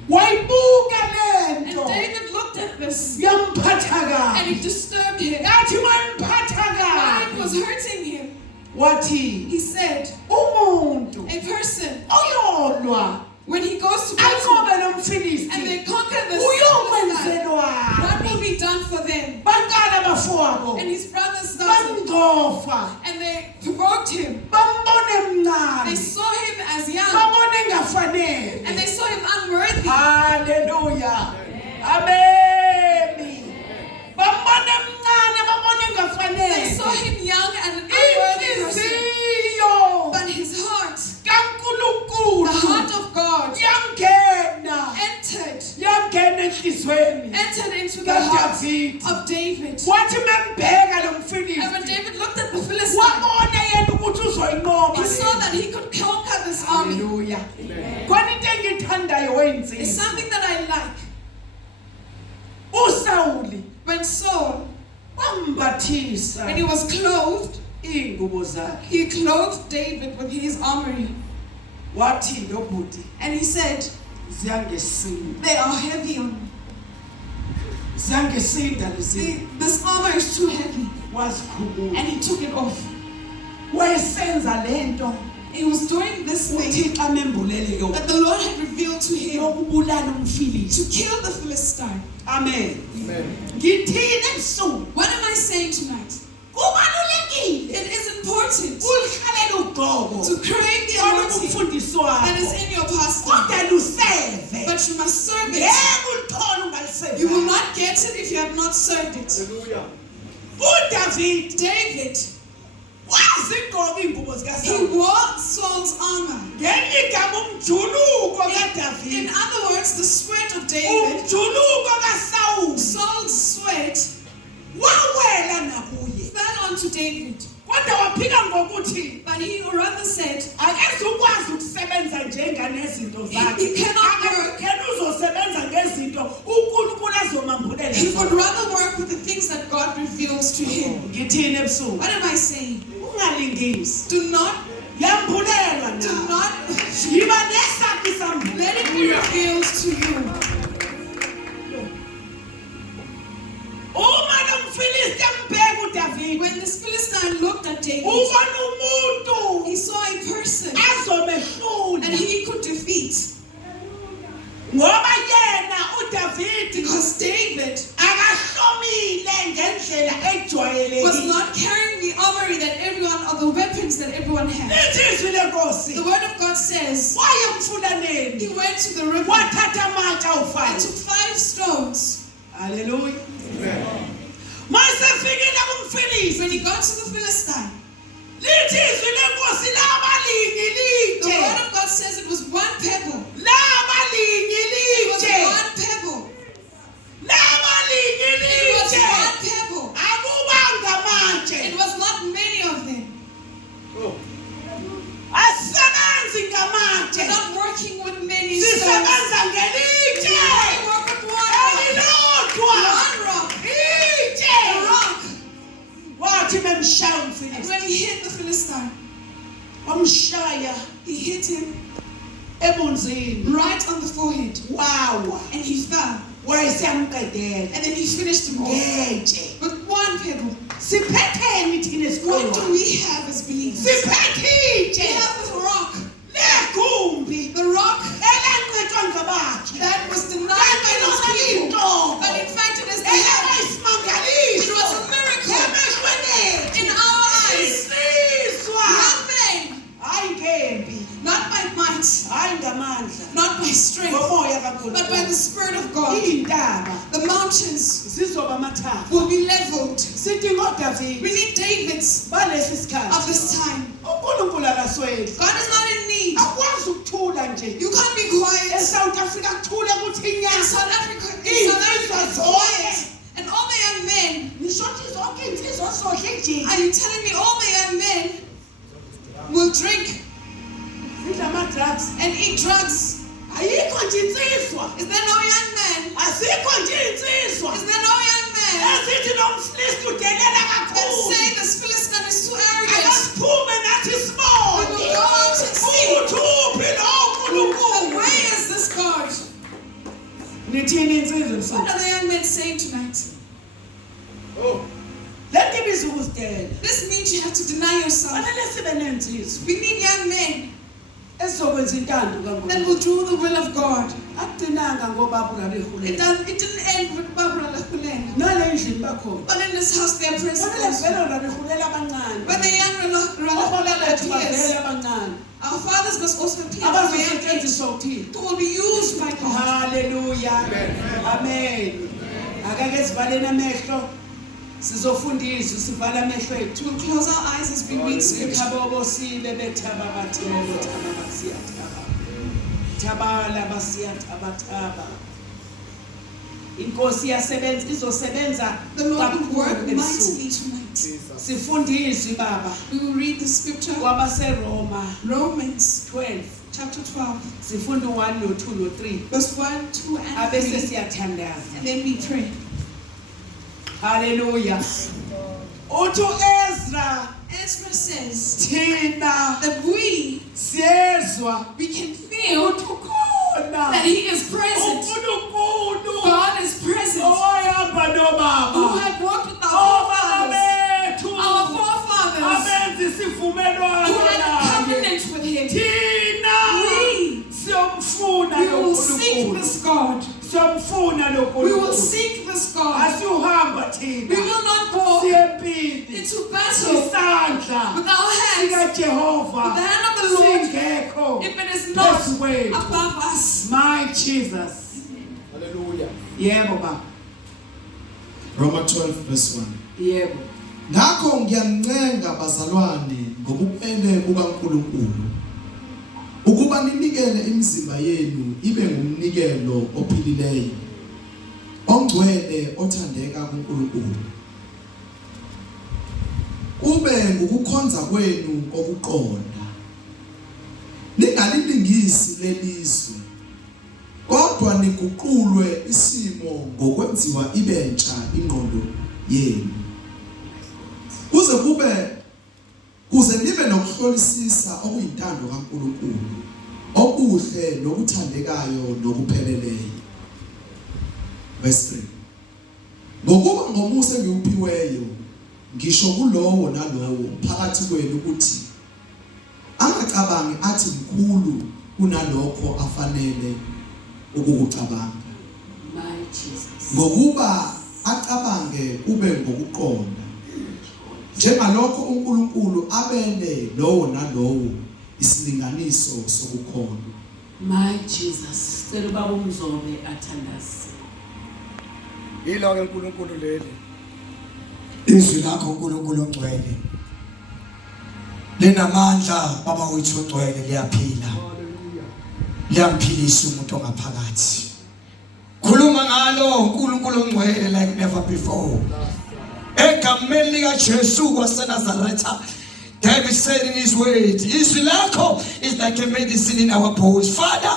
Wayibuka And lento David looked at this yamphatha and kabi. it disturbed him. Yathi mayimphatha It kabi. was hurting him. Wathi He said, umuntu a person, oyolwa when he goes to battle anqobe lo and mfilisti they conquer the Philistine, what uyokwenzelwani. will be done for them? Baqala abafowabo And his brothers started, bamgofa and they provoked him. bambone They mncane saw him as young, babone engafanele. and they saw him unworthy. Haleluya. Amen. Bambone mncane babone They saw engafanele. him young and an unworthy person. Inhliziyo But his heart, the kaNkulunkulu heart of God, yangena enhlizweni entered into the heart kaDavid. of David. Wathi membheka lo And when mfilisti David looked at the Philistine, wabona yena ukuthi uzoyinqoba. he saw that he could conquer this army. Haleluya. Khona into engithandayo It's wenzisa. something that I like. uSawuli When Saul, wambathisa when he was clothed, ingubo zakhe. he clothed David with his armory. Wathi lo bhuti And he said, ziyangesinda. they are heavy on me. Ziyangesinda lezi. This armor is too heavy. Wazikhulula. And he took it off. Wayesenza lento He was doing this thing uThixo amembulele yona. that the Lord had revealed to him Yokubulala umfilisti. to kill the Philistine. Amen. Ngithini ebusuku? What am I saying tonight? Kubalulekile It is important ulihlalela ugqoko to crave the anointing umfundisi that is wakho. in your pastor, Kodwa luseve. but you must serve it. Ngeke ulithole ungaliseve. You will not get it if you have not served it. uDavid David, wazigqoka ingubo he zikaSawuli. wore Saul's armor. Ngelinye igama umjuluko In kaDavid. other words, the sweat of David, Umjuluko kaSawuli Saul's sweat, wawela nakuye. fell onto David. Kodwa waphika ngokuthi But he rather said, akeze ukwazi ukusebenza njenganezinto zakhe. He cannot work. Akekho uzosebenza ngezinto uNkulunkulu azomambulela he would zona. rather work with the things that God reveals to him. Ngithini ebusuku? What am I saying? Ungalingisi. Do not, Yambulelwa do na. not Yiba nesakhi sambulelo. let it be revealed to you. Uma lo mfilisti ambheka uDavid, When this Philistine looked at David, ubona umuntu he saw a person azomehlula. that he could defeat. Ngoba yena uDavid Because David akahlomile ngendlela was ejwayelekile. not carrying the armory that everyone, or the weapons that everyone had. Lithi izwi lenkosi. The word of God says, Wayemfulaneni. he went to the river Wathatha amatshe and awu5. took 5 stones. Hallelujah. Philistine. When he got to the Philistine, Lithi izwi lenkosi labalingi the litshe. word of God says it was one pebble. Labalingi It was litshe. one pebble. Labalingi It was litshe. one pebble. Akubanga manje. It was not many of them. Asisebenzi We're ngamanje. not working with many stones. Sisebenza ngelitshe. We work with one rock. Elilodwa. One rock. Itshe. A rock. Wathi memshaya And umfilisti. when he hit the Philistine, Wamshaya he hit him ebunzini. right on the forehead. Wawa. And he fell. Wayesiyamqedela. And then he finished him off Ngetshe. with one pebble. Siphetheni thina What do esikolweni? we have as believers? Siphethe We itshe. have the rock. Legumbi. The rock Elanqetwa ngabakhe. that was denied by those people. But in fact, it is the heaven. It was a miracle in our eyes. Not men, Hayi ngempi. not by might, Hayi ngamandla. not by strength, Ngomoya but by the kaNkulunkulu. Spirit of God. Iy'ntaba The mountains zizoba amathafa. will be leveled. Sidinga uDavide We need Davids balesi of sikhathi. this time. uNkulunkulu akasweli. God is not in need. Akwazi ukuthula nje. You can't be quiet. eSouth Africa kuthule kuthi In inyanga. South Africa, Iy'nsizwa quiet. zonke. And all the young men, Ngisho ukuthi zonke iy'nsizwa zonke nje. are you telling me all the young men will drink Zidla ama-drugs. and eat drugs? Ayikho nje insizwa. Is there no young man? Asikho nje insizwa. Is there no young man Esithi lo mfilisti udelela that kakhulu. say this Philistine is too arrogant? Akasiphume nathi We sibone. will go out and see. Ukuthi uphi lo And uNkulunkulu. where is this God? Nithini insizwa What mfana? are the young men saying tonight? Lento ibiza ukuzidela. This means you have to deny yourself. Fanele sibe nensizwa We need young men ezizokwenza intando that kaNkulunkulu. will do the will of God. Akudinanga ngobaba ulabehulela. It didn't end with Barbara Lakulen. Nale endlini bakhona. But in this house, there are Fanele principles. vele ulabehulela abancane. When the young Abaholi bethu bavele appears, abancane. our fathers must also appear for the young age, Abazosetshenziswa uThixo. who will be used by God. Hallelujah. Amen. Akake sivaleni amehlo. Sizofundiswa sivala amehlo ethu. To close our eyes as we read scripture. Ikhabo sibe bethaba bathile bethaba basiyathaba. Thabala basiyathabathaba. Inkosi yasebenza izosebenza The Lord will work kakhulu ebusuku. mightily tonight. Sifundiswe baba We will read the scripture, kwabaseRoma Romans 12. chapter 12, Sifunda 1 no 2 no 3. verse 1, 2, and Abese 3. siyathandaza. And then we pray. Hallelujah. Uthi Ezra Ezra says thina that we siyezwa can feel ukuthi ukhona that He is present. uNkulunkulu God is present. owahamba Who nobaba had walked with our forefathers, bethu our forefathers, abenza isivumelwano who had a naye. covenant with Him. Thina We siyomfuna We lo will seek Nkulunkulu. this God. Siyomfuna lo We will Nkulunkulu. seek this God. Asihamba We thina will not go siyempini into battle isandla with our hands, sikaJehova with the hand of the Lord, singekho if it is not phezu kwethu. above us. My Jesus. Hallelujah. Yebo baba. Romans 12 verse 1. Yebo. Ngakho ngiyancenga bazalwane ngobupele bukaNkulunkulu ukuba ninikele imizimba yenu ibe ngumnikelo ophilileyo ongcwele othandeka kuNkulunkulu. Kube ngukukhonza kwenu kokuqonda. Ningalilingisi lelizwe kodwa niguqulwe isimo ngokwenziwa ibentsha ingqondo yenu. Kuze nibe nokuhlolisisa okuyintando kaNkulunkulu, okuhle nokuthandekayo nokupheleleyo. Verse 3. Ngokuba ngomusa engiwuphiweyo ngisho kulowo nalowo phakathi kwenu ukuthi angacabangi athi mkhulu kunalokho afanele ukukucabanga. My Jesus. Ngokuba acabange kube ngokuqonda njengalokho uNkulunkulu abele lowo nalowo isilinganiso sokukholwa. My Jesus. Sicela baba umzobe athandaze. Yilo ke uNkulunkulu leli. Izwi lakho uNkulunkulu ongcwele linamandla baba wethu ongcwele liyaphila liyamphilisa umuntu ongaphakathi khuluma ngalo uNkulunkulu ongcwele like never before egameni lika Jesu waseNazaretha. David said in his word, izwi lakho is like a medicine in our bones. Father,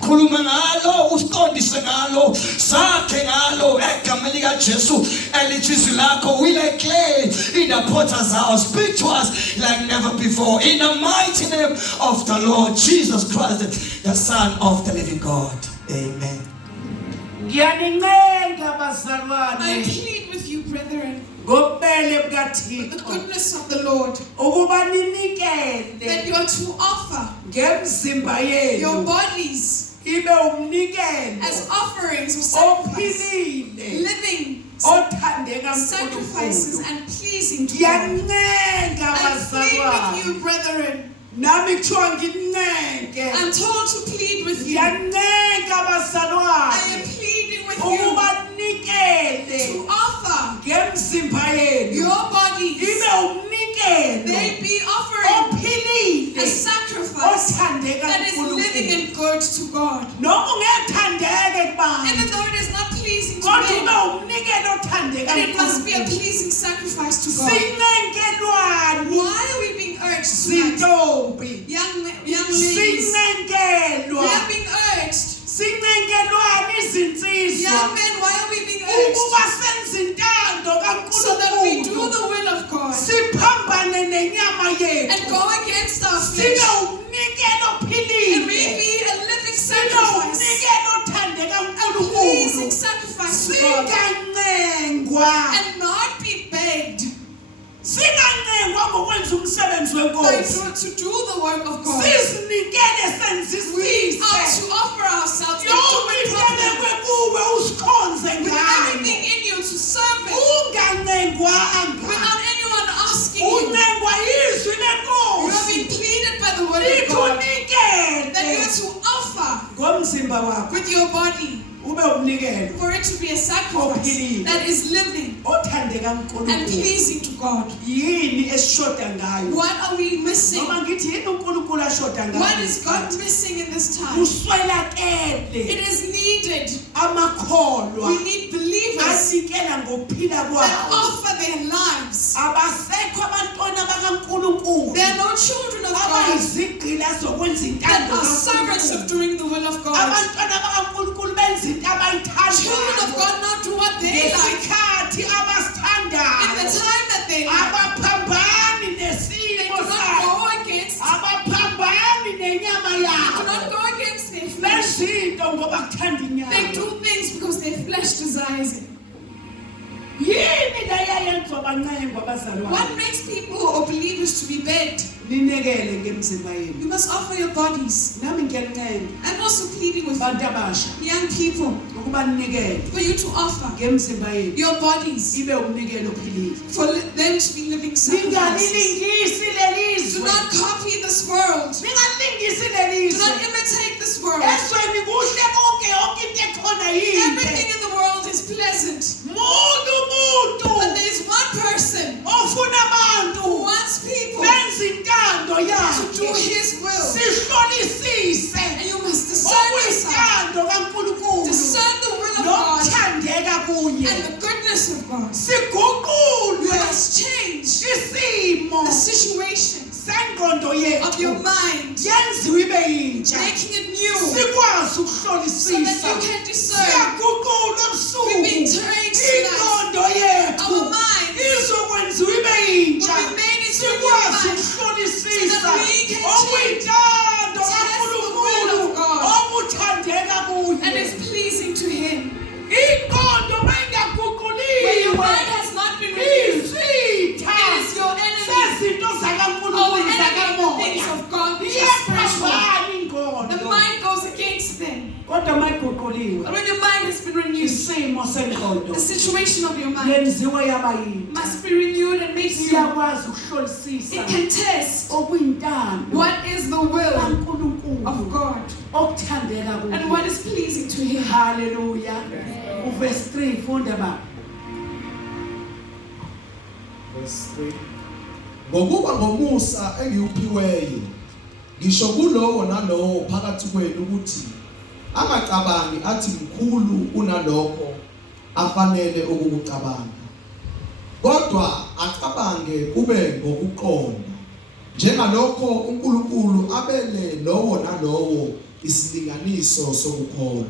khuluma ngalo, usiqondise ngalo, sakhe ngalo, egameni lika Jesu, elithi izwi lakho we like clay in the potter's house. Speak to us like never before. In the mighty name of the Lord Jesus Christ, the Son of the living God. Amen. I plead with you, brethren, the goodness of the Lord, that you are to offer your bodies as offerings or sacrifice, living sacrifices and pleasing to God. I plead with you, brethren. I'm told to plead with you. I am pleading with you to offer your bodies. They be offering a sacrifice that is living and good to God. Even though it is not pleasing to men, but it must be a pleasing sacrifice to God. Why are we being urged tonight? Young ladies, we are being urged. Young men, why are we being urged? So that we do the will of God and go against our flesh and we be a living sacrifice, a pleasing sacrifice to God, and not be begged to do the work of God. We are to offer ourselves to do it with everything in you to serve it without anyone asking you. You have been pleaded by the word of God that you are to offer with your body for it to be a sacrifice that is living and pleasing to God. What are we missing? What is God missing in this time? It is needed. We need believers that offer their lives. There are no children of God that are servants of doing the will of God. Children of God not do what they like in the time that they like. They do not go against. They do not go against their flesh. They do things because their flesh desires it. What makes people or believers to be begged? You must offer your bodies. I'm also pleading with young people for you to offer your bodies for them to be living sacrifices. Do not copy this world. Do not imitate this world. Everything in the world is pleasant. But there is one person who wants people to do his will. And you must discern yourself. Discern the will of God and the goodness of God. You must change the situation of your mind, making it new, so that you can discern. We're being trained tonight. Our mind will be made into a new mind, so that we can change, test the will of God, and is pleasing to Him. When your mind has not been renewed, it is your enemy. Our enemy, the things of God, which is spiritual. The mind goes against them. But when your mind has been renewed, the situation of your mind must be renewed and made new. It can test what is the will of God and what is pleasing to Him. Hallelujah. Verse 3, verse 3. Ngokuba ngomusa engiwuphiweyo ngisho kulowo nalowo phakathi kwenu ukuthi angacabangi athi mkhulu kunalokho afanele ukukucabanga kodwa acabange kube ngokuqonda njengalokho uNkulunkulu abele lowo nalowo isilinganiso sokukholwa.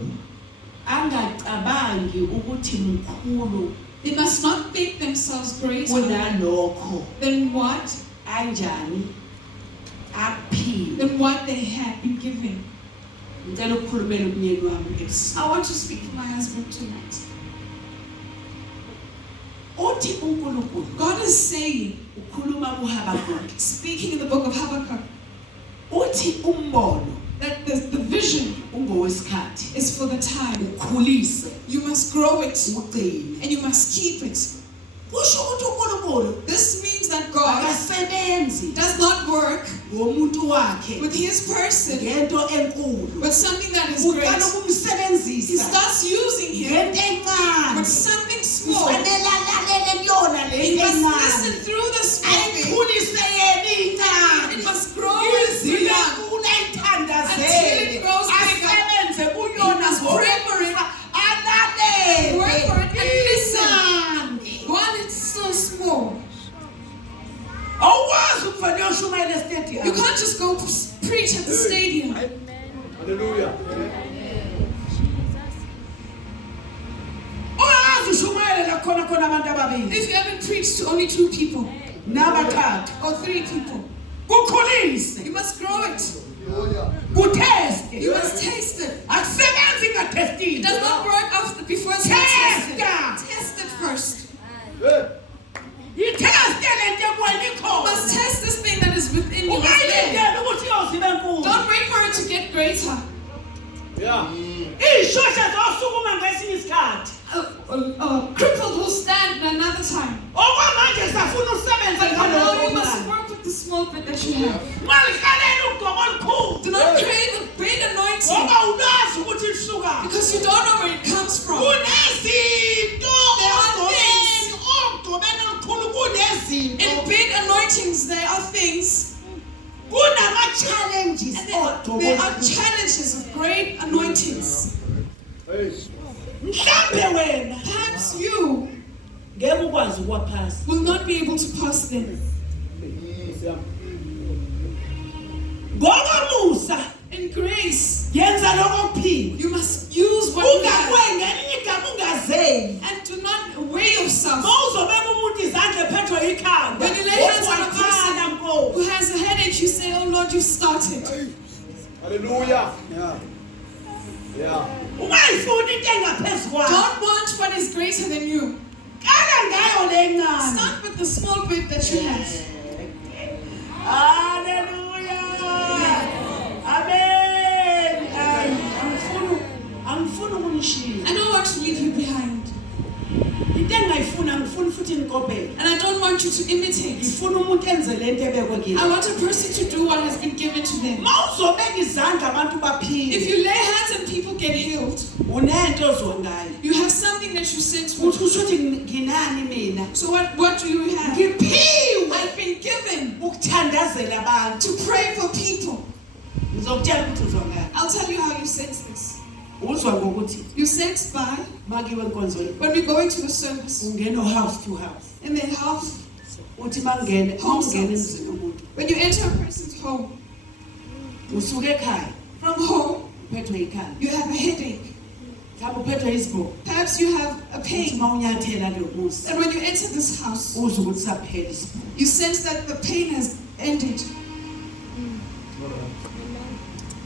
Angacabangi ukuthi mkhulu They must not think themselves greater kunalokho than what anjani akuphile. than what they had been given. Ngicela ukukhulumela umyeni wami ebusuku. I want to speak to my husband tonight. Uthi uNkulunkulu God is saying, ukhuluma kuHabakuk. speaking in the book of Habakkuk, Uthi umbono that the vision ungowesikhathi. is for the time. Ukhulise, You must grow it ugcine. and you must keep it. Kusho ukuthi uNkulunkulu This means that God akasebenzi does not work ngomuntu wakhe with his person, ngento enkulu. but something that is Uqala great. He ukumsebenzisa starts using him ngento encane. with something small. Kufanele alalele kuyona He lento must encane. listen through the small thing. Ayikhulise yena incane. It must grow and Iziyo young enkulu until ayithandazele. it grows bigger. Asebenze kuyona He must pray for it, alalele. work for it, and listen. Incane. While it's so small, Awukwazi ukufanele uyoshumayela you estadium. can't just go preach at the stadium. Hallelujah. Ungazi ushumayele la khona abantu ababili If you haven't preached to only 2 people nabathathu. or 3 people, Kukhulise, you must grow it. kuteste. You must taste it. Akusebenzi It ngatestile. does not work after before it's Test. tested. Test it first. Yitheste lento ekwena You ikhona. must test this thing that is within you. It's there. Ungayilindela ukuthi iyozibe enkulu. Don't wait for it to get greater. Yeah. Iy'shosha zosukuma ngesinye isikhathi. Crippled will stand another time. Okwamanje safuna usebenze But for now, you must ngalokho. work with the small bit that you have. Malihalela ugqobo olukhulu. Do not crave the great anointing Ngoba ulazi ukuthi lisuka. because you don't know where it comes from. Kunezinto There are ogqobeni olukhulu kunezinto. In big anointings, there are things, Kunama-challenges and there are challenges of great anointings. Mhlambe wena Perhaps you ngeke ukwazi ukuwaphasa. will not be able to pass them. Ngoba In grace, yenza lokho okuphila. you must use what you have Ungakwengelinye igama ungazeli. and do not weigh yourself. Mawuzobeka umuntu izandla ephethwe ikhanda. When you lay hands on a Waqala, person Nkosi. who has a headache, you say, "Oh Lord, you started." Hallelujah. Yeah. Ungayifuni into engaphezu kwayo. Don't want what is greater than you. Qala ngayo le ncane. Start with the small bit that you have. Hallelujah. Amen. Angifuni ukunishiya. I don't want to leave you behind. Into engayifuni angifuni futhi ngikopele. And I don't want you to imitate. Ngifuna umuntu enze lento ebekwe kini. I want a person to do what has been given to them. Mawuzobeka izandla abantu baphile. If you lay hands and people get healed, Unento ozongayo. you have something that you sense for. Uthi ukuthi nginani mina? So what do you have? Ngiphiwe I've been given ukuthandazela abantu. to pray for people. Ngizokutshela ukuthi uzongani. I'll tell you how you sense this. Uzwa ngokuthi You sense by makiwe enkonzweni when we go into the service ungena house to house. and then how Uthi mangene Home awungena service. emzini womuntu. when you enter a person's home, Usuke ekhaya from home uphethwe ikhanda. you have a headache. Mhlawumbe uphethwe isibho. Perhaps you have a Uthi pain. mawunyathela lo muzi And when you enter this house, uzwe ukuthi saphela isibho. you sense that the pain has ended.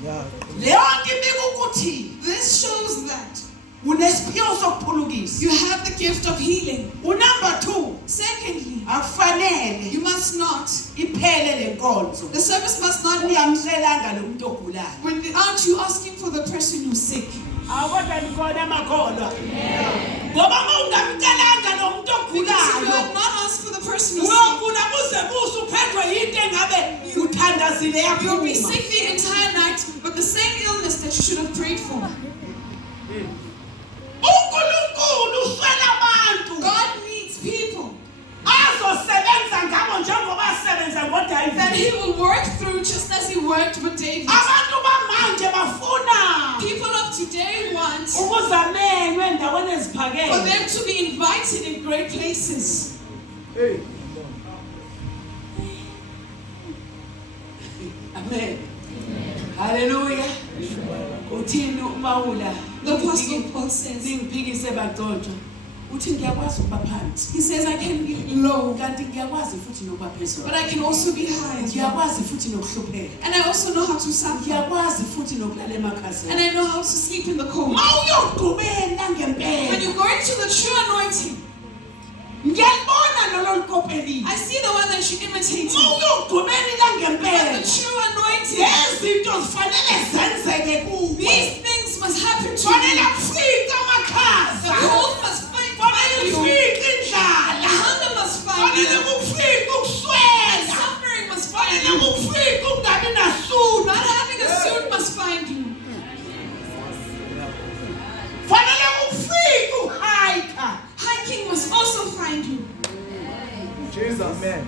Yeah. Leyo nto ibika ukuthi This shows that unesiphiwo sokuphulukisa. you have the gift of healing. Number 2, Secondly, akufanele you must not, iphele le nkonzo the service must not be ungamcelanga lo muntu ogulayo. without you asking for the person who's sick. Akodwa nikhona amakholwa. Ngoba uma ungamcelanga lo muntu Because if you ogulayo have not asked for the person who's sick, uyogula kuze kuze uphethwe yinto engabe uthandazile you'll be yaphuma. sick the entire night, but the same illness that you should have prayed for. uNkulunkulu uswela abantu God needs people azosebenza For them to be invited in great places. Hey. Amen. Hallelujah. Uthini uMawula? The Apostle Paul says, Ningiphikise badodwa. Uthi ngiyakwazi ukuba phansi. he says, I can be low, Kanti ngiyakwazi futhi nokuba phezulu. but I can also be high as well. Ngiyakwazi futhi nokuhlupheka. And I also know how to suffer. Ngiyakwazi futhi nokulala emakhasini. And I know how to sleep in the cold. Mawuyogqubela ngempela. When you go into the true anointing, Ngiyabona nololukopelile. I see the one that you imitate. Mawuyogqubela But ngempela. the true anointing, Izinto zifanele zenzeke kuwe. these things must happen to Fanele you. kufike The amakhaza. cold must find Fanele you. kufike The indlala. hunger must find Fanele you. kufike The ukuswela. suffering must find Fanele you. kufike ungabi nasulu. Not having a suit must find you. Fanele kufike uhayika. Hiking must also find you. Jesus. Amen.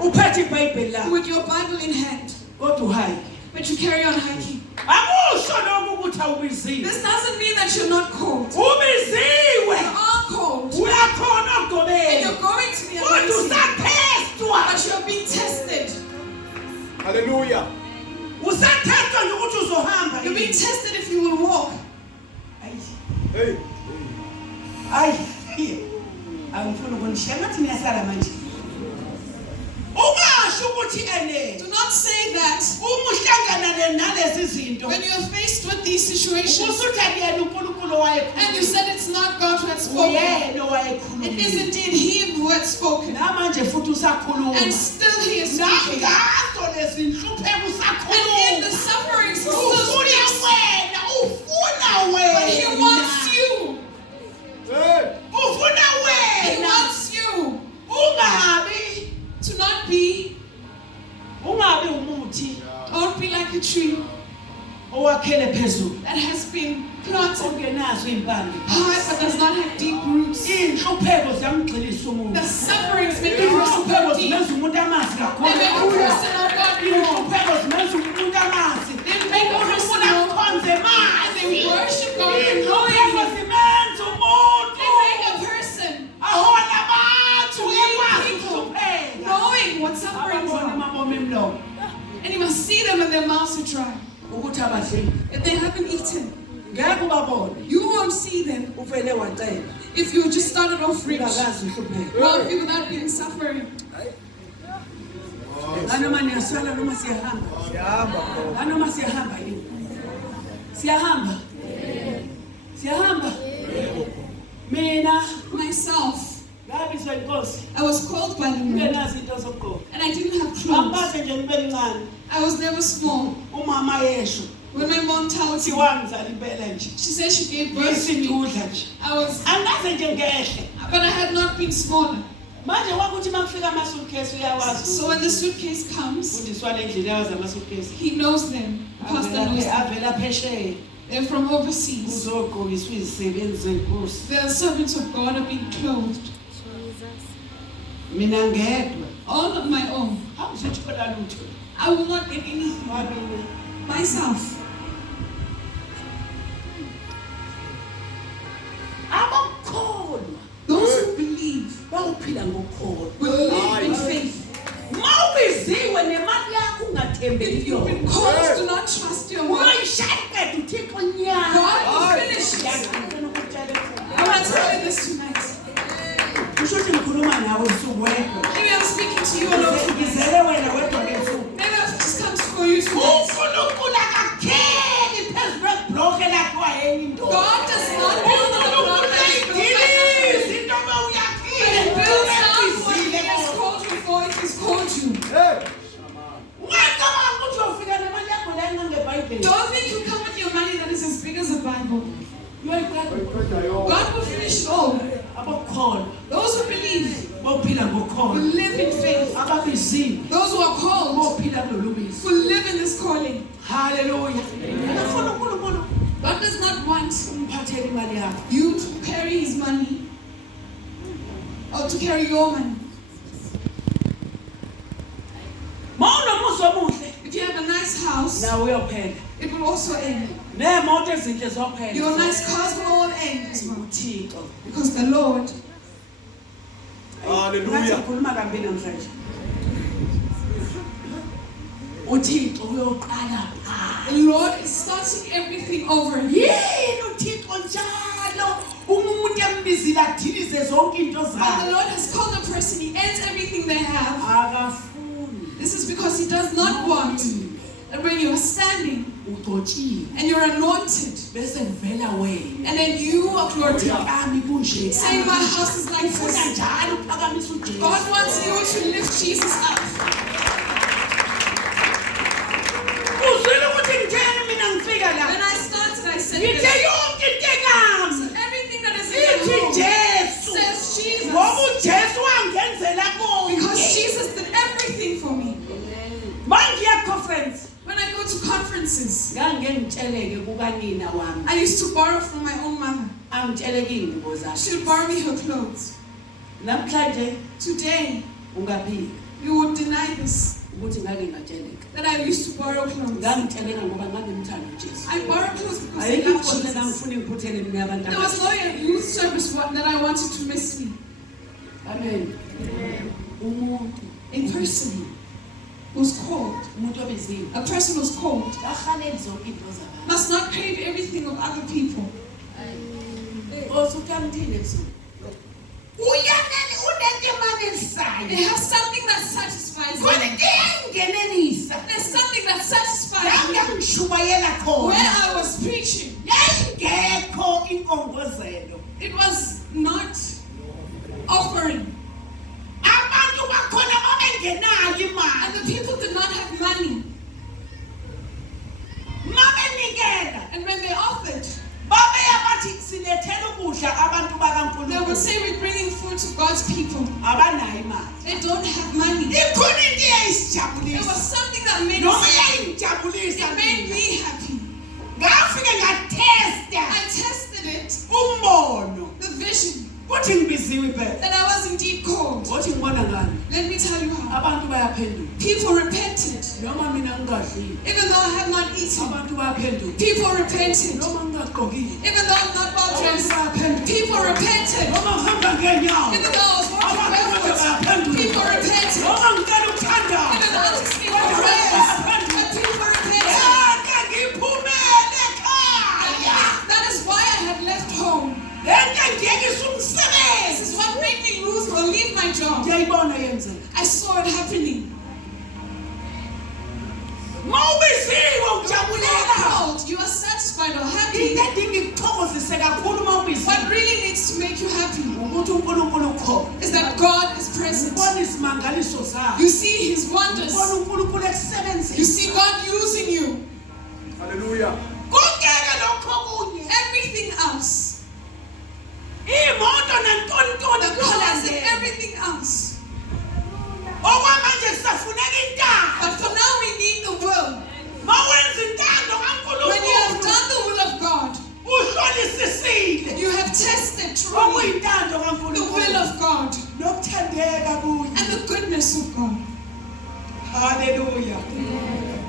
Uphethe iBhayibheli lakho With your Bible in hand. kodwa uhayike. But you carry on hiking. Akusho lokho ukuthi awubiziwe. This doesn't mean that you're not cold. Ubiziwe. You are cold. Uyakhona And ukugqobela. you're going to the Kodwa anointing. usathestwa. But you're being tested. Hallelujah. Usathestwa nje ukuthi uzohamba. You're being tested if you will walk. Hey. Angifuni ukunishiya ngathi niyasala manje. Ungasho ukuthi ene. Do not say that Uma uhlangana nalezi zinto. when you're faced with these situations Usuthi akuyena uNkulunkulu wayekhuluma. and you said it's not God who had spoken. Uyena It owayekhuluma. is indeed Him who had spoken. Namanje futhi usakhuluma. And still He is speaking. Nangazo lezi nhlupheko And in usakhuluma. the sufferings He still Ufuna speaks. wena, ufuna But He wena. wants you. Hey. Ufuna He wena. wants you Ungabi to not be, umuthi don't be like a tree owakhele phezulu. that has been planted Ongenazo impande. high but does not have deep roots. Inhlupheko ziyamgxilisa umuntu. The sufferings make a person Inhlupheko go deep. zimenza umuntu amazi They make a kakhulu. person know God more. Inhlupheko zimenza umuntu amazi. They make a person Ufuna know kukhonze and mazi. they worship God and Inhlupheko knowing Him. zimenza umuntu. They make a person Ahola abantu To ekwazi lead people. ukuhlupheka. knowing what sufferings Ababona are. amabomo emlomo. And you must see them and their mouths are dry. Ukuthi abadli. If they haven't eaten, Ngeke ubabone. you won't see them Uvele wacela. if you just started off rich. Ungakazi uhlupheka. Wealthy without being suffering. Nanoma niyasala noma siyahamba. Nanoma siyahamba yini? Siyahamba. Siyahamba. Mina Myself, ngabizwa inkosi. I was called by the Lord Ngenazi into zokugqoka. and I didn't have clothes. Angibaze nje ngibe mncane. I was never small. Umama yesho. When my mom told Uthi me, wangizala impela nje. she said she gave birth to me. Ngisidudla nje. I was, Angaze nje ngehle. but I had not been smaller. Manje kwakuthi makufika ama-suitcase uyawazi. So when the suitcase comes, Ufundiswa nendlela yawazi ama-suitcase. he knows them. The pastor knows them. Avela phesheya. They're from overseas. Uzogqokiswa izisebenzi zenkosi. The servants of God are being clothed. Mina ngedwa. All on my own. Awuzothola lutho. I will not get anything Wabili. myself. Abakholwa Those who believe bawuphila ngokholwa. will live in faith. Mawubiziwe nemali yakho ungathembeli If you've been yona. called, do not trust your money. Uyayishayekela uThixo nyaka. God will finish it. I want to tell you this tonight. Usho ukuthi ngikhuluma nawe usuku wedwa. Maybe I'm speaking to you alone. Ngizele wena wedwa ngesuku. Maybe I've just come for you tonight. uNkulunkulu akakheli phezu kwebhlokhe lakho wayenye intombi. God does not build on the block that is built by man. Into bewuyakhile. He builds on what He has called you for if He's called you. Hey. Ungacabanga ukuthi uyofika nemali yakho la engangebhayibheli. Don't think you come with your money that is as big as a Bible. God will finish it all. Abakholwa Those who believe bophila will ngokholwa. live in faith. Ababiziwe Those who are called bophila kulolubizo. will live in this calling. Hallelujah. Akafuna uNkulunkulu God does not want umphathele imali yakho. you to carry His money or to carry your money. Mawunomuso omuhle If you have a nice house, nawe uyophela. it will also end. neemoto ezinhle zophela Your nice cars will all end as well. uThixo Because the Lord, Hallelujah. ngikhuluma kambi namhlanje uThixo uyoqala phansi the Lord is starting everything over again. yini uThixo njalo umuntu embizile adilize zonke into When the zakhe Lord has called a person, He ends everything they have. akafuni This is because He does not want that when you are standing uqotshiwe and you're anointed, bese kuvela wena and then you are glorified, ami kunje saying, "My house is like ufuna this." njalo uphakamisa uJesu God wants you to lift Jesus up. uzwile ukuthi ngitheni mina ngifika la When I started, I said, ngithe this. yonke into engami Everything that is in ithi the home Jesu says Jesus. ngoba uJesu wangenzela Because konke Jesus did everything for me. mangiya conference When I go to conferences, ngangike ngitsheleke kukanina wami I used to borrow from my own mother. angitsheleke ingubo She zakhe would borrow me her clothes. namhlanje Today, ungaphika you would deny this, ukuthi ngake ngatsheleka that I used to borrow clothes. ngangitsheleka ngoba ngangimthanda uJesu I borrowed clothes because I ayikho love ikhona Jesus. engifuna ngiphuthele mina abantu There was no youth service that I wanted to miss me. amen umuntu A person who's called, umuntu obiziwe a person who's called, kahaleli zonke into zabantu must not crave everything of other people. osukamthini ebusuku uyanele unento emanelisayo They have something that satisfies khona them. into eyangingenelisa There's something that satisfies me. yangangishubayela Where khona I was preaching, yayingekho inkongozelo it was not offering. abantu bakhona babengenayo imali And the people did not have money. mabenikela And when they offered, babeya bathi silethela ukudla abantu they would bakaNkulunkulu say, "We're bringing food to God's people." abanayo imali They don't have money. ikhona into There eyayisijabulisa was something that made noma us, yayingijabulisa it made me happy. ngafike ngathesta I tested it, umbono the vision, kuthi ngibiziwe phela that I was indeed called. ngothi ngibona ngani Let me tell you how. abantu bayaphenduka People repented, noma mina ngingadlile even though I have not eaten. abantu bayaphenduka People repented, noma ngingagqokile even though I'm not well abantu dressed. bayaphenduka People repented, noma ngihamba ngeenyawo even though I was walking abantu barefoot. bayaphenduka People repented, noma ngicela ukuthandaza even though I was sleeping with friends. But people repented. yake ngiphumele ekhaya That is why I had left home. lento ngiyekisa This umsebenzi is what made me lose or leave my job. ngiyayibona yenzeka I saw it happening. mawubiziwe When you ujabulela are called, you are satisfied or happy. into edinga ikuthokozise kakhulu mawubiziwe What really needs to make you happy ukuthi uNkulunkulu ukhona is that God is present. ubona izimangaliso zakhe You see His wonders. ubona uNkulunkulu You ekusebenzisa see God using you. Hallelujah. konke lokho kunye Everything else, imoto nantontoni the cars and everything else. okwamanje kusafuneka intando But for now, we need the will. mawenza intando When you have kaNkulunkulu done the will of God, uhlolisisile you have tested truly okuyintando the will kaNkulunkulu of God nokuthandeka kuye and the goodness of God. haleluya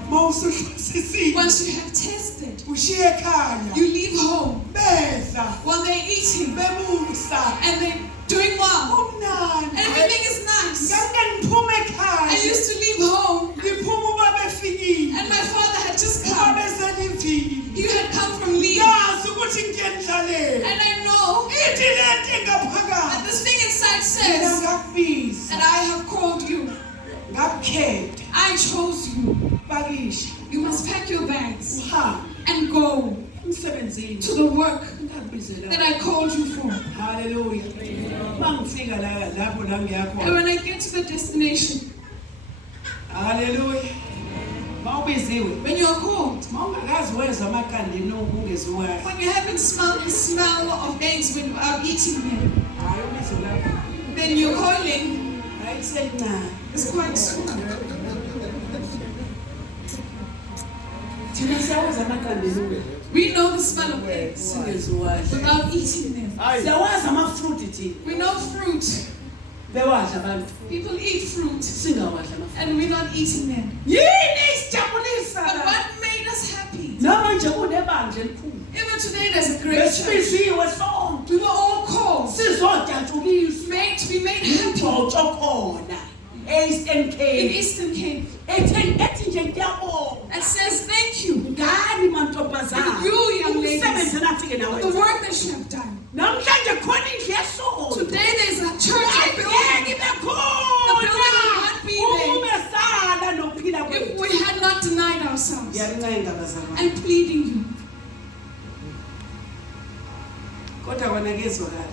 mawusuhlosisile Once you have tested, ushiye ekhaya you leave home bedla while they're eating bebusa and they're doing well. kumnandi Everything is nice. ngake ngiphuma I ekhaya used to leave home ngiphuma ubaba efikile and my father had just ubaba come. eselivile You had come from leave. yazi ukuthi ngiyendlalela And I know ithi lento that engaphakathi this thing inside mina says ngakubiza that I have called you. ngakukhetha I chose you. pakisha You must pack your bags uhambe and go emsebenzini to the work ngakubizela that I called you for. haleluya mangifika lapho la And ngiyakhona when I get to the destination, haleluya mawubiziwe when you're called, mawungakazi wezwa amaqandeni okungeziwayo when you haven't smelled the smell of eggs when I'm eating them, hayi ubizo lakho then your calling hayi kusencane is quite small. thina siyawazi amaqandeni We know the smell of eggs singeziwayo without eating them. siyawazi amafruit thina We know fruit. bewadla abantu People eat fruit singawadla amafruit and we're not eating them. yini isijabulisa But la what made us happy namanje kunebandla elikhulu Even today there's a great church. besibiziwe sonke We were all called, sizojatshuliswa made to be made happy ingxoxo khona e-Eastern in Cape Eastern Cape. ethi nje ngiyabonga And says thank you ngani mantombazana You, young ladies, umsebenzi nafike for nawe the work that you have done. namhlanje khona indlu yesonto Today there's a church angeke building. ibe The building will not be there ubesala nokuphila if kwethu we had not denied ourselves. ngiyalincenga bazalwane I'm pleading you. kodwa wena kezwakala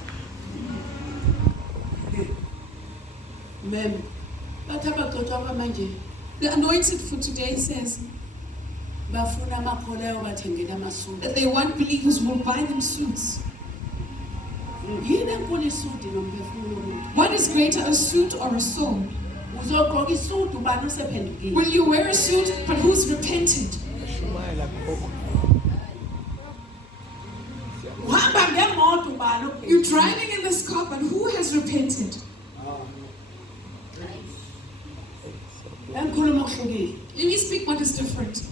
mem bathi abagcotshwa kwamanje The anointed for today says bafuna amakholeo bathengele amasudu that they want believers who will buy them suits. yini enkulu isudi nomphefumulo womuntu What is greater, a suit or a soul? uzogqoka isudu ubani usephendukile Will you wear a suit, but who's repented? uhamba ngemoto ubani You're driving in this car, but who has repented? enkhuluma okuhlukile Let me speak what is different.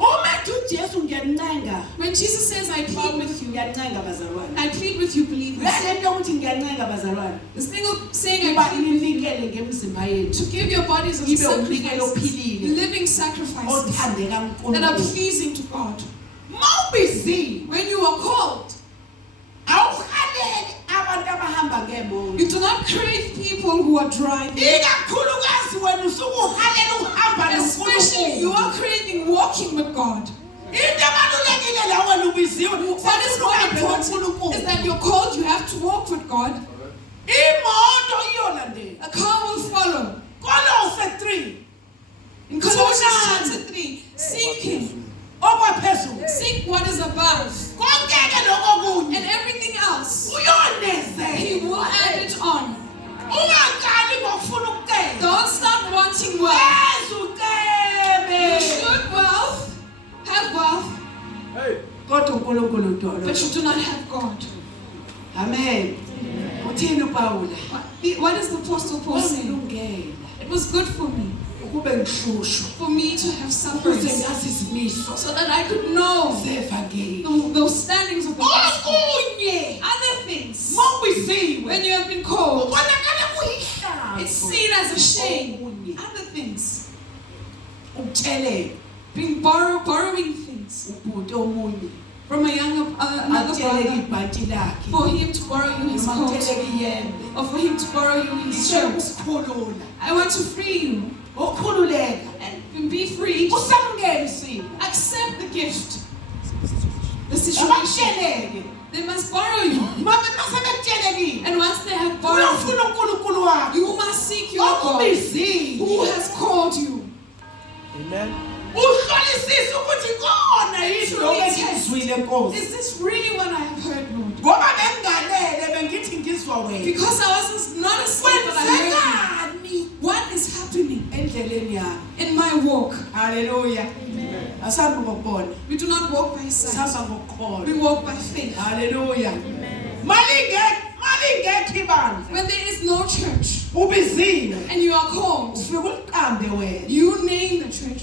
umethi ujesu ngiyalincenga When Jesus says, I plead with you, ngiyalincenga bazalwane I plead with you, believers. le nto yokuthi ngiyalincenga bazalwane This thing of saying, uba I plead with you, ninikele ngemizimba yethu to give your bodies as a ibe umnikelo sacrifice, ophilile living sacrifices othandeka that are nkulunkulu pleasing to God. mawubiziwe When you are called, awuhaleli abantu abahamba ngemoto you do not crave people who are driving. ikakhulukazi wena usuke uhalela ukuhamba Especially you are craving walking with God. into ebalulekile la wena ubiziwe What is more important is that you're called, you have to walk with God. imoto iyolandela A car will follow. kolose 3 In Colossians chapter 3, seek Him. okwaphezulu Seek what is above. konke lokho kunye And everything else, uyoneze He will add it on. ungaqali ngokufuna ukucela Don't start wanting wealth. ezi ucebe You should have wealth, Hey. kodwa uNkulunkulu udolo but you do not have God. amen uthini uPawula What is the Apostle Paul saying? ulungela It was good for me, ukube ngihlushwa for me to have ukuze sufferings, ngazi izimiso so that I could know zevangeli those standings of the gospel. okunye Other things, mawubiziwe when you have been called, ubonakala kuyihlazo it's seen as a shame. Okunye. Other things, ukuthelela borrowing things ubhuti omunye from another akuteleka brother, ibhanti lakhe for him to borrow you his noma coat, akuteleka iyembe or for him to borrow you his ngicela shirt. ukusikhulula I want to free you ukukhululeka and be free. usamukele isimo Accept the gift, the situation. abakuteleke They must borrow you, masebekutelekile and once they have borrowed you, uyofuna uNkulunkulu wakho you must seek your God, okubiziwe who has called you. Amen. uhlolisise ukuthi kona yini lokho engizwile Nkosi Is this really what I have heard, Lord? ngoba bengingalele bengithi ngizwa wena Because I was not asleep, but I heard kwenzekani you. What is happening endleleni yami in my walk? haleluya asambe ngokubona We do not walk by sight. sihamba ngokukholwa We walk by faith. haleluya malingekho ibandla When there is no church ubiziwe and you are called, ufike uliqambe wena you name the church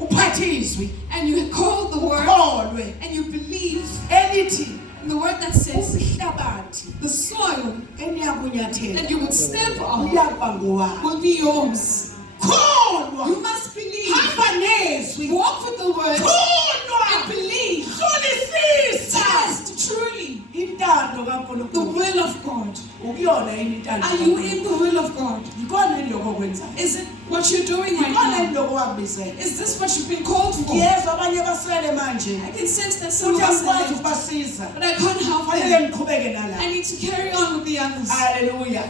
uphathe izwi and you call the word ukholwe and you believe elithi in the word that says umhlabathi the soil eniyakunyathela that you would step on uyakuba ngowakho will be yours. kholwa You must believe. hamba nezwi Walk with the word kholwa and believe. hlolisisa Test truly intando the kaNkulunkulu will of God. ukuyona yini intando Are you in the will of God? yikona yini lokho okwenzayo Is it what you're doing right yikona yini now? lokho wabizela Is this what you've been called for? ngiyezwa abanye baswele manje I can sense that some futhi of us angikwazi are left, ukubasiza but I can't help fanele them. ngiqhubeke nala I need to carry on with the others. haleluya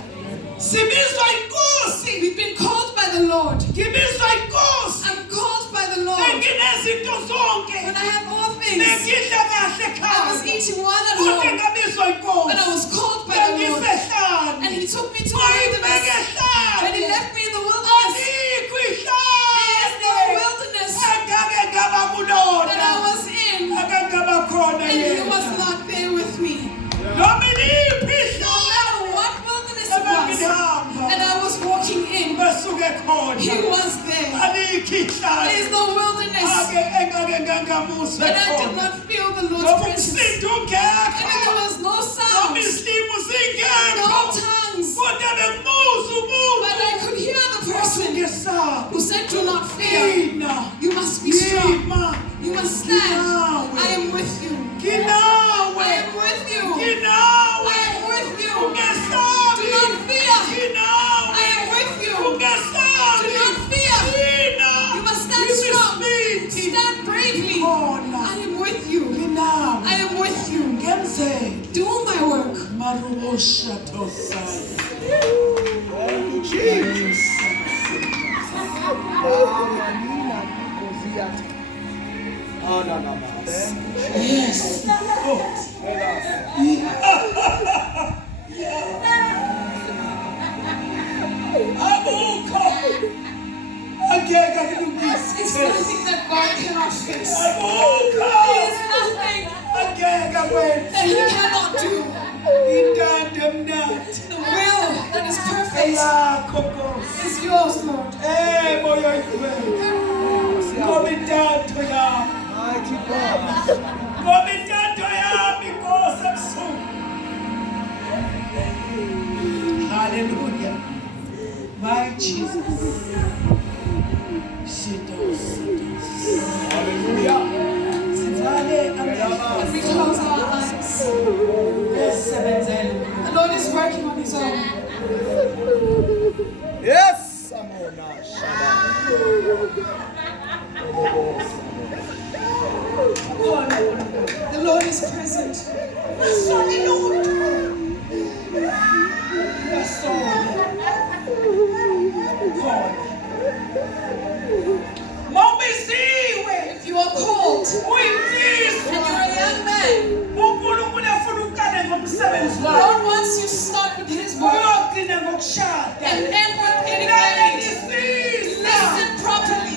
sibizwa inkosi We've been called by the Lord. ngibizwa inkosi I'm called by the Lord. benginezinto zonke When I have all things, bengidla kahle I was ekhaya eating well at kodwa home, ngabizwa inkosi but I was called by the Lord. bengisehlane And He took me to the wayibeke wilderness. When He ehlane left me in the wilderness, alikho there is no ihlane wilderness engake ngaba kulona that I was in, akangaba khona and He yena was not there with me. noma iliphi No ihlane matter what wilderness it was, abangihamba and I was walking in, basuke khona He was there. there. There is no wilderness. And I did not feel the Lord's presence. And there was no sound, no tongues. But I could hear the person who said, do not fear. You must be strong. You must stand. I am with you. I am with you. I am with you. Do not fear. I am with you. Do not fear. You must stand strong. Stand bravely. I am with you. I am with you. Do my work. Yes. It's nothing that God cannot fix. There is nothing that He cannot do. The will that is perfect is yours, Lord. Hallelujah. My Jesus. As we close our eyes, the Lord is working on His own. Yes. The Lord is present. If you are called and you're a young man, the Lord wants you to start with His word and end with getting married. Listen properly.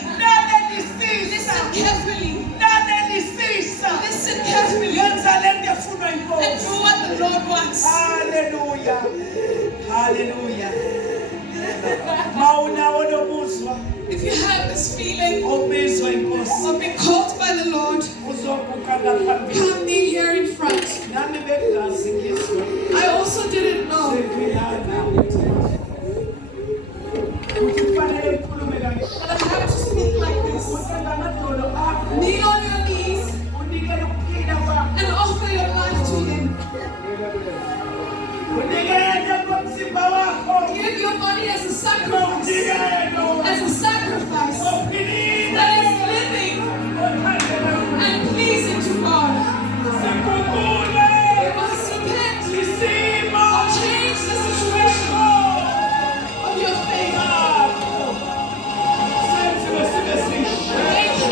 Listen carefully. Listen carefully. And do what the Lord wants. Hallelujah. Hallelujah. If you have this feeling of being called by the Lord, come kneel here in front. I also didn't know that I have to speak like this. Kneel on your knees and offer your life to Him. Give your body as a sacrifice. As a sacrifice that is living and pleasing to God. You must repent or change the situation of your faith. Thank you.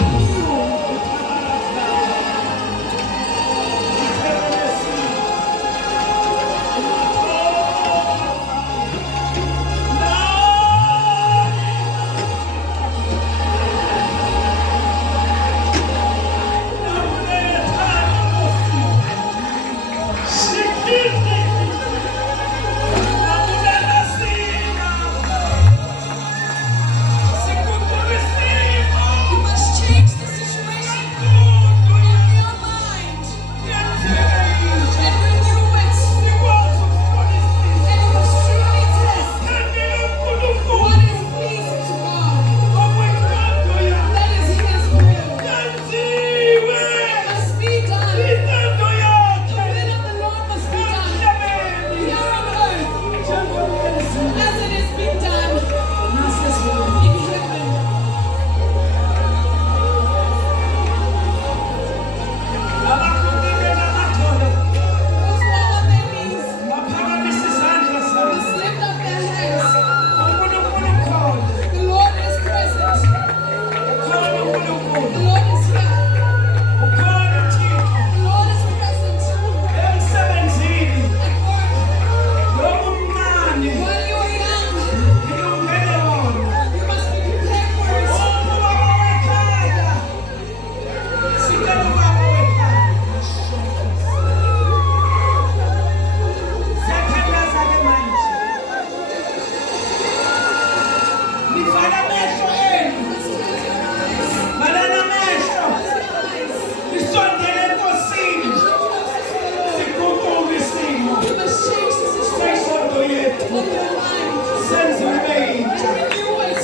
your mind. senze umentsha Renew it.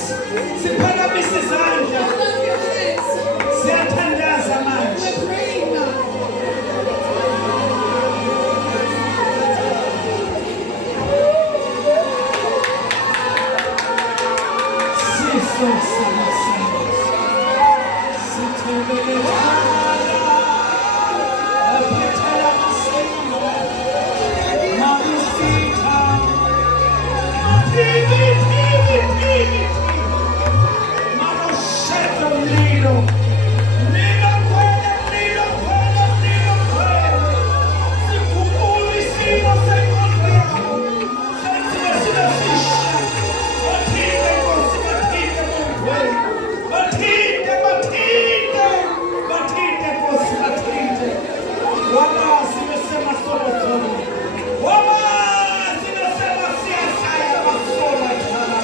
siphakamise izandla Hold up your hands. siyathandaza manje We're praying now. siso simasana sithebelethana aphethela masimo mabusitha tibi manosheta mlilo mlilo kwele sikhumbula isimo sengqondo yakho senziwe sibe sisha bathinte Nkosi bathinte Mfowethu bathinte Nkosi bathinte wabazi besemasolotolo wabazi besemasiyashaya basola thala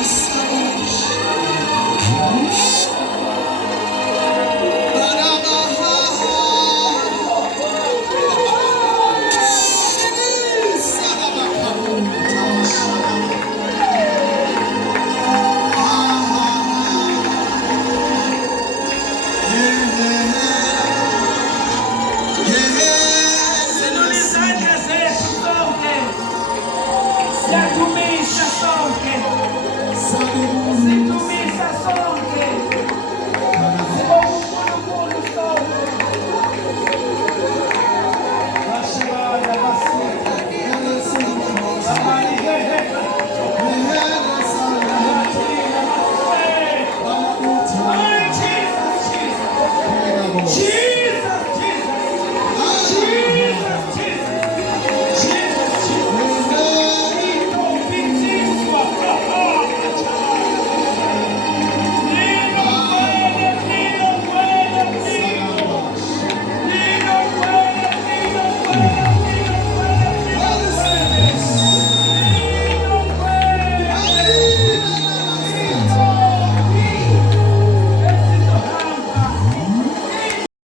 Yes.